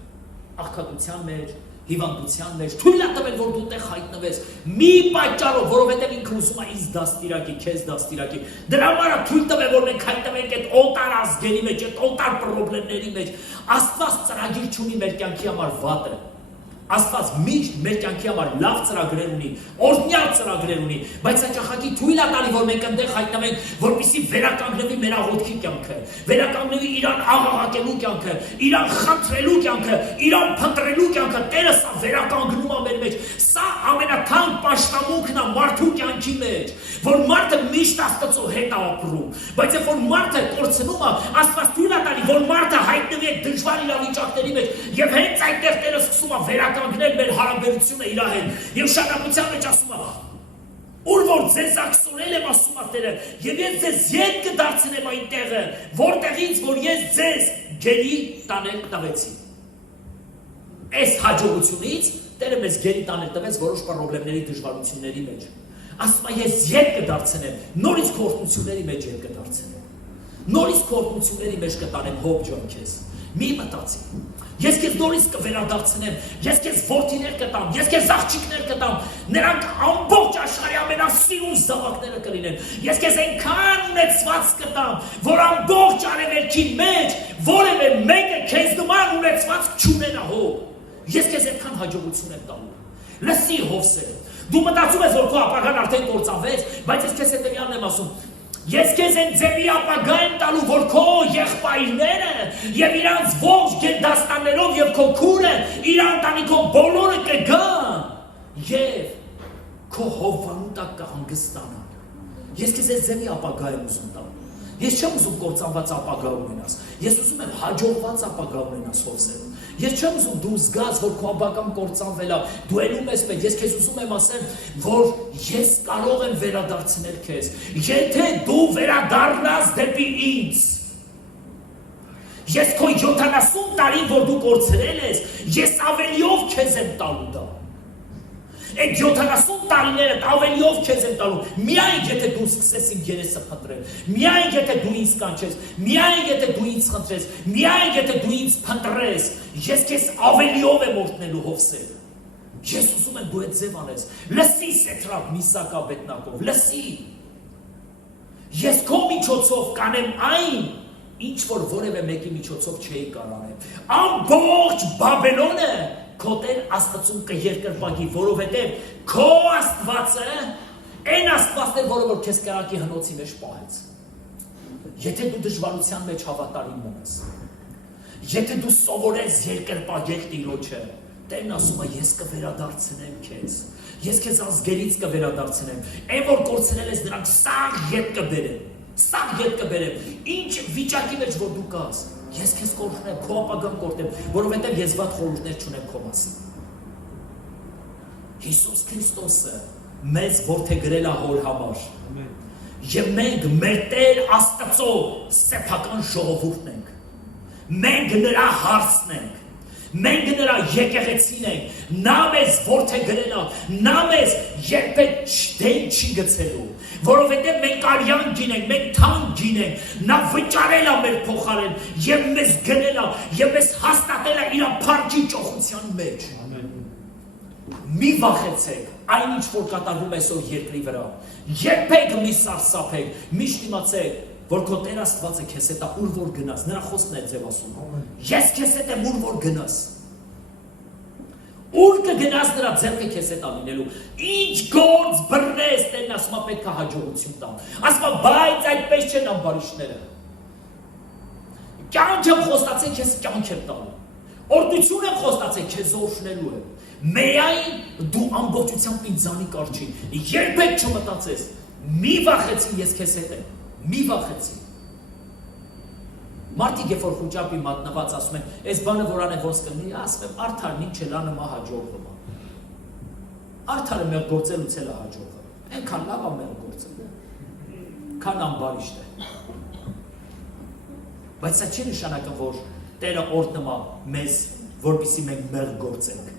Աղքատության մեջ, հիվանդության մեջ, թույլ է տվել, որ դու տեղ հայտնվես, մի պատճառով, որովհետև ինքը ուզում է ինձ դաստիարակի, քեզ դաստիարակի։ Դրա համար է թույլ տվել, որ մենք հայտնվենք այդ օտար ազգերի մեջ, այդ օտար խնդիրների մեջ։ Աստված ծրագիր չունի մեր կյանքի համար վատը։ Աստված միշտ մեր կյանքի համար լավ ծրագրեր ունի, օրհնյալ ծրագրեր ունի, բայց հաճախակի թույլ է տալի, որ մենք այնտեղ հայտնվենք, որպեսզի վերականգնվի մեր աղոթքի կյանքը, վերականգնվի իրան աղաղակելու կյանքը, իրան խնդրելու կյանքը, իրան փնտրելու կյանքը, Տերը սա վերականգնում է մեր մեջ, սա ամենաթանկ պաշտամունքն է մարդու կյանքի մեջ, որ մարդը միշտ Աստծո հետ է ապրում, բայց երբ որ մարդը կորցնում է, Աստված թույլ է տալի, որ մարդը հայտնվի այդ դժվար իրավիճակների մեջ, եւ հենց այդտեղ Տերը սկսում է վերականգնել մեր հարաբերությունը իր հետ, եւ շարունակության մեջ ասում է. Ուր որ ձեզ աքսորել եմ, ասում է Տերը, եւ ես ձեզ ետ կդարձնեմ այն տեղը, որտեղից որ ես ձեզ գերի տանել տվեցի։ Այս հաջողությունից Տերը մեզ գերի տանել տվեց որոշ խնդիրների դժվարությունների մեջ։ Ասում է ես ետ կդարձնեմ, նորից քորտնությունների մեջ ետ կդարձնեմ։ Նորից քորտնությունների մեջ կտանեմ հոգ ջան քեզ։ Մի մտածի։ Ես քեզ նորից կվերադարձնեմ, ես քեզ որդիներ կտամ, ես քեզ աղջիկներ կտամ, նրանք ամբողջ աշխարհի ամենասիրուն զավակները կլինեն։ Ես քեզ այնքան ունեցված կտամ, որ ամբողջ արևելքի մեջ որևէ մեկը քեզ նման ունեցված չունենա հող։ Ես քեզ այնքան հաջողություն եմ տալու։ Լսի Հովսե, դու մտածում ես, որ քո ապագան արդեն կործանվեց, բայց ես քեզ հետևյալն եմ ասում։ Ես քեզ այն ձևի ապագա եմ տալու, որ քո եղբայրները եւ իրանց ողջ գերդաստաններով եւ քո քուրը իրան տանիքով բոլորը կգան եւ քո հովանու տակ կհանգստանան։ Ես քեզ այս ձևի ապագա եմ ուզում տալ։ Ես չեմ ուզում կործանված ապագա ունենաս։ Ես ուզում եմ հաջողված ապագա ունենաս Հովսե։ Ես չեմ ուզում դու զգաս, որ քո ապագան կործանվել է, դու ելում ես պետք, ես քեզ ուզում եմ ասել, որ ես կարող եմ վերադարձնել քեզ, եթե դու վերադառնաս դեպի ինձ։ Ես քո 70 տարին, որ դու կորցրել ես, ես ավելիով քեզ եմ տալու դա։ Այդ 70 տարիները ավելիով քեզ եմ տալու, միայն եթե դու սկսես իմ երեսը փնտրել, միայն եթե դու ինձ կանչես, միայն եթե դու ինձ խնդրես, միայն եթե դու ինձ փնտրես, ես քեզ ավելիով եմ օրհնելու Հովսե։ Ես ուզում եմ դու այդ ձև անես։ Լսի Սեդրակ, Միսակ, Աբեդնագո, լսի։ Ես քո միջոցով կանեմ այն, ինչ որ որևէ մեկի միջոցով չէի կարող անել։ Ամբողջ Բաբելոնը քո Տեր Աստծուն կերկրպագի, որովհետև քո Աստվածը այն Աստվածն է, որը որ քեզ կրակի հնոցի մեջ պահեց։ Եթե դու դժվարության մեջ հավատարիմ մնաս, եթե դու սովորես երկրպագել Տիրոջը, Տերն ասում է ես կվերադարձնեմ քեզ, ես քեզ ազգերից կվերադարձնեմ, այն որ կորցրել ես նրանք սաղ ետ կբերեմ, սաղ ետ կբերեմ, ինչ վիճակի մեջ որ դու կաս, ես քեզ կօրհնեմ, քո ապագան կօրհնեմ, որովհետև ես վատ խորհուրդներ չունեմ քո մասին։ Հիսուս Քրիստոսը մեզ որդեգրել է հոր համար։ Եվ մենք մեր Տեր Աստծո սեփական ժողովուրդն ենք։ Մենք նրա հարցն ենք։ Մենք նրա եկեղեցին ենք, նա մեզ որդե գրել է, նա մեզ երբեք դեն չի գցելու, որովհետև մենք արյան գինենք, մենք թանկ գինենք, նա վճարել է մեր փոխարեն եւ մեզ գնել է եւ մեզ հաստատել է իր փառքի ճոխության մեջ։ Մի վախեցեք, այնինչ որ կատարվում է այսօր երկրի վրա, երբեք մի սարսափեք, միշտ իմացեք, որ քո Տեր Աստվածը քեզ հետ է ուր որ գնաս, նրա խոսքն է ձեւ ասում։ Ես քեզ հետ եմ ուր որ գնաս։ Ուր կգնաս նրա ձեռքը քեզ հետ անելու։ Ինչ գործ բռնես, Տերն ասում է պետք է հաջողություն տամ։ Ասում է բայց այդպես չեն ամբարիշտները։ Կյանք եմ խոստացել քեզ կյանք եմ տալու։ Օրդություն եմ խոստացել քեզ օրհնելու եմ։ Միայն դու ամբողջությամբ ինձանի կարճի։ Երբեք չմտածես։ Մի վախեցի ես քեզ հետ եմ։ Մի վախեցի։ Մարդիկ երբ որ խոճապի մատնված ասում են, այս բանը որ անեն ոնց կլինի, ասում եմ արդարն ինչ էլ անը մա հաջողվում է։ Արդարը մեր գործելուց էլ է հաջողվում։ Այնքան լավ է մեր գործելը։ Քան ամբարիշտ է։ Բայց սա չի նշանակում, որ Տերը օրհնում է մեզ, որպեսզի մենք մեր գործենք։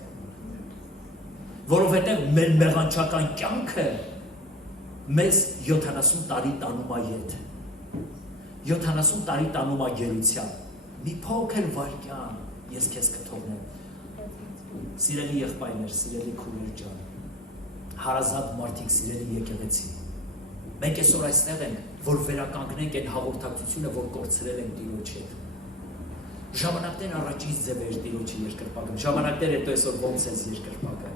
Որովհետև մեր մեղանչական կյանքը մեզ 70 տարի տանում է ետ։ 70 տարի տանում է գերության։ Մի փոքր վայրկյան ես քեզ կթողնեմ։ Սիրելի եղբայրներ, սիրելի քույրեր ջան, հարազատ մարդիկ, սիրելի եկեղեցի։ Մենք այսօր այստեղ ենք, որ վերականգնենք այն հաղորդակցությունը, որ կորցրել ենք Տիրոջ հետ։ Ժամանակներ առաջից ձև էր Տիրոջի երկրպագը։ Ժամանակներ հետո այսօր ոնց է երկրպագը։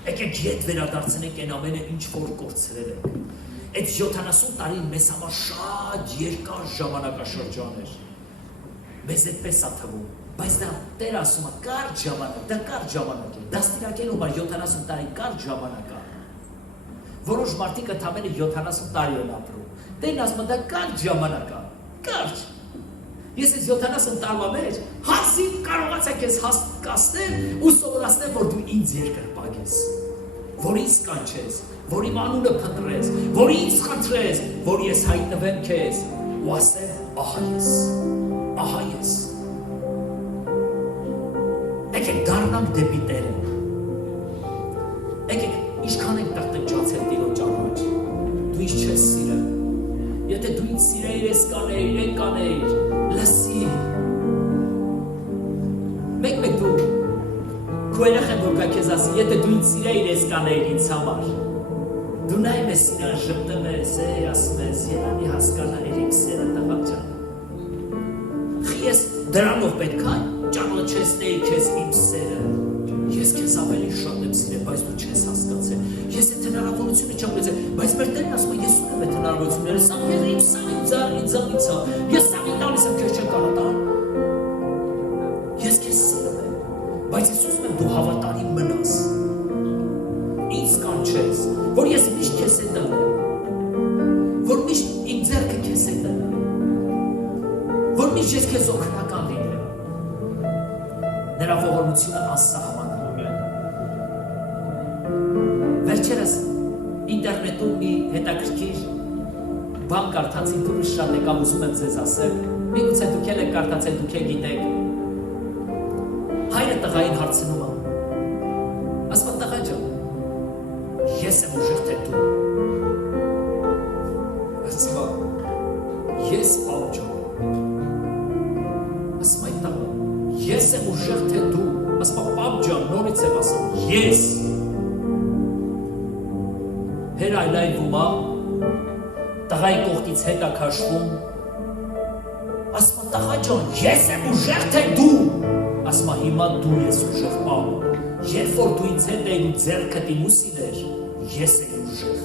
Եկեք ետ վերադարձնենք այն ամենը, ինչ որ կորցրել ենք։ Այդ 70 տարին մեզ համար շատ երկար ժամանակաշրջան էր։ Մեզ այդպես է թվում, բայց դա Տեր ասում է կարճ ժամանակ, դա կարճ ժամանակ է։ Դաստիարակելու համար 70 տարի կարճ ժամանակ է։ Որոշ մարդիկ ընդամենը 70 տարի են ապրում։ Տերն ասում է դա կարճ ժամանակ է, կարճ։ Ես այս 70 տարվա մեջ հազիվ կարողացա քեզ հասկացնել ու սովորացնել, որ դու ինձ երկրպագ ես, որ ինձ կանչես, որ իմ անունը փնտրես, որ ինձ խնդրես, որ ես հայտնվեմ քեզ ու ասեմ ահա ես, ահա ես։ Եկեք դառնանք դեպի Տերը։ Եկեք ինչքան ենք տրտնջացել Տիրոջ առաջ։ Դու ինձ չես սիրել։ Եթե դու ինձ սիրեիր, ես կանեիր, այն կանեիր, լսի։ Մեկ դու քո երեխան որ կա քեզ ասի, եթե դու ինձ սիրեիր, ես կանեիր ինձ համար։ Դու նայում ես իրան ժպտում ես, ասում ես, երանի հասկանալիր իմ սերը տղա ջան։ Ես դրանով պետք է ճանաչեցնեի քեզ իմ սերը։ Ես քեզ ավելի շատ եմ սիրել, բայց դու չես հասկացել։ Ես այդ հնարավորությունը չեմ ունեցել, բայց մեր Տերն ասում է, ես ունեմ այդ հնարավորությունները, սա իմ ինձանից է։ Ես սաղի տալիս եմ քեզ չեմ կարող տալ։ Ես քեզ սիրում եմ, բայց ես ուզում եմ դու հավատարիմ մնաս։ Ինձ կանչես, որ ես միշտ քեզ հետ եմ, որ միշտ իմ ձեռքը քեզ հետ է, որ միշտ ես քեզ օգնական լինեմ։ Նրա ողորմությունը անսահման է։ Վերջերս ինտերնետում մի հետաքրքիր բան կարդացի, դու շատ եկավ ուզում եմ ձեզ ասել, միգուցե դուք էլ եք կարդացել, դուք եք գիտեք։ Հայրը տղային հարցնում է, ասում է տղա ջան, ես եմ ուժեղ թե դու։ Ասում է, ես պապ ջան։ Ասում է տղա, ես եմ ուժեղ թե դու։ Ասում է պապ ջան, նորից եմ ասում, ես։ Հերայլայվում է, տղայի կողքից հետ է քաշվում, ասում է տղա ջան, ես եմ ուժեղ թե դու։ Ասում է հիմա դու ես ուժեղ պապ, երբ որ դու ինձ հետ էիր ու ձեռքդ իմ ուսին էր, ես էի ուժեղ,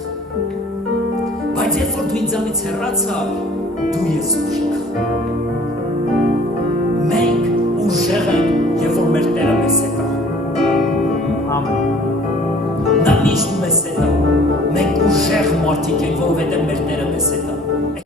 բայց երբ որ դու ինձանից հեռացա, դու ես ուժեղ։ Մենք ուժեղ ենք, երբ որ մեր Տերը մեզ հետ է։ Ամեն։ Նա միշտ մեզ հետ է, մենք ուժեղ մարդիկ ենք, որովհետև մեր Տերը մեզ հետ է։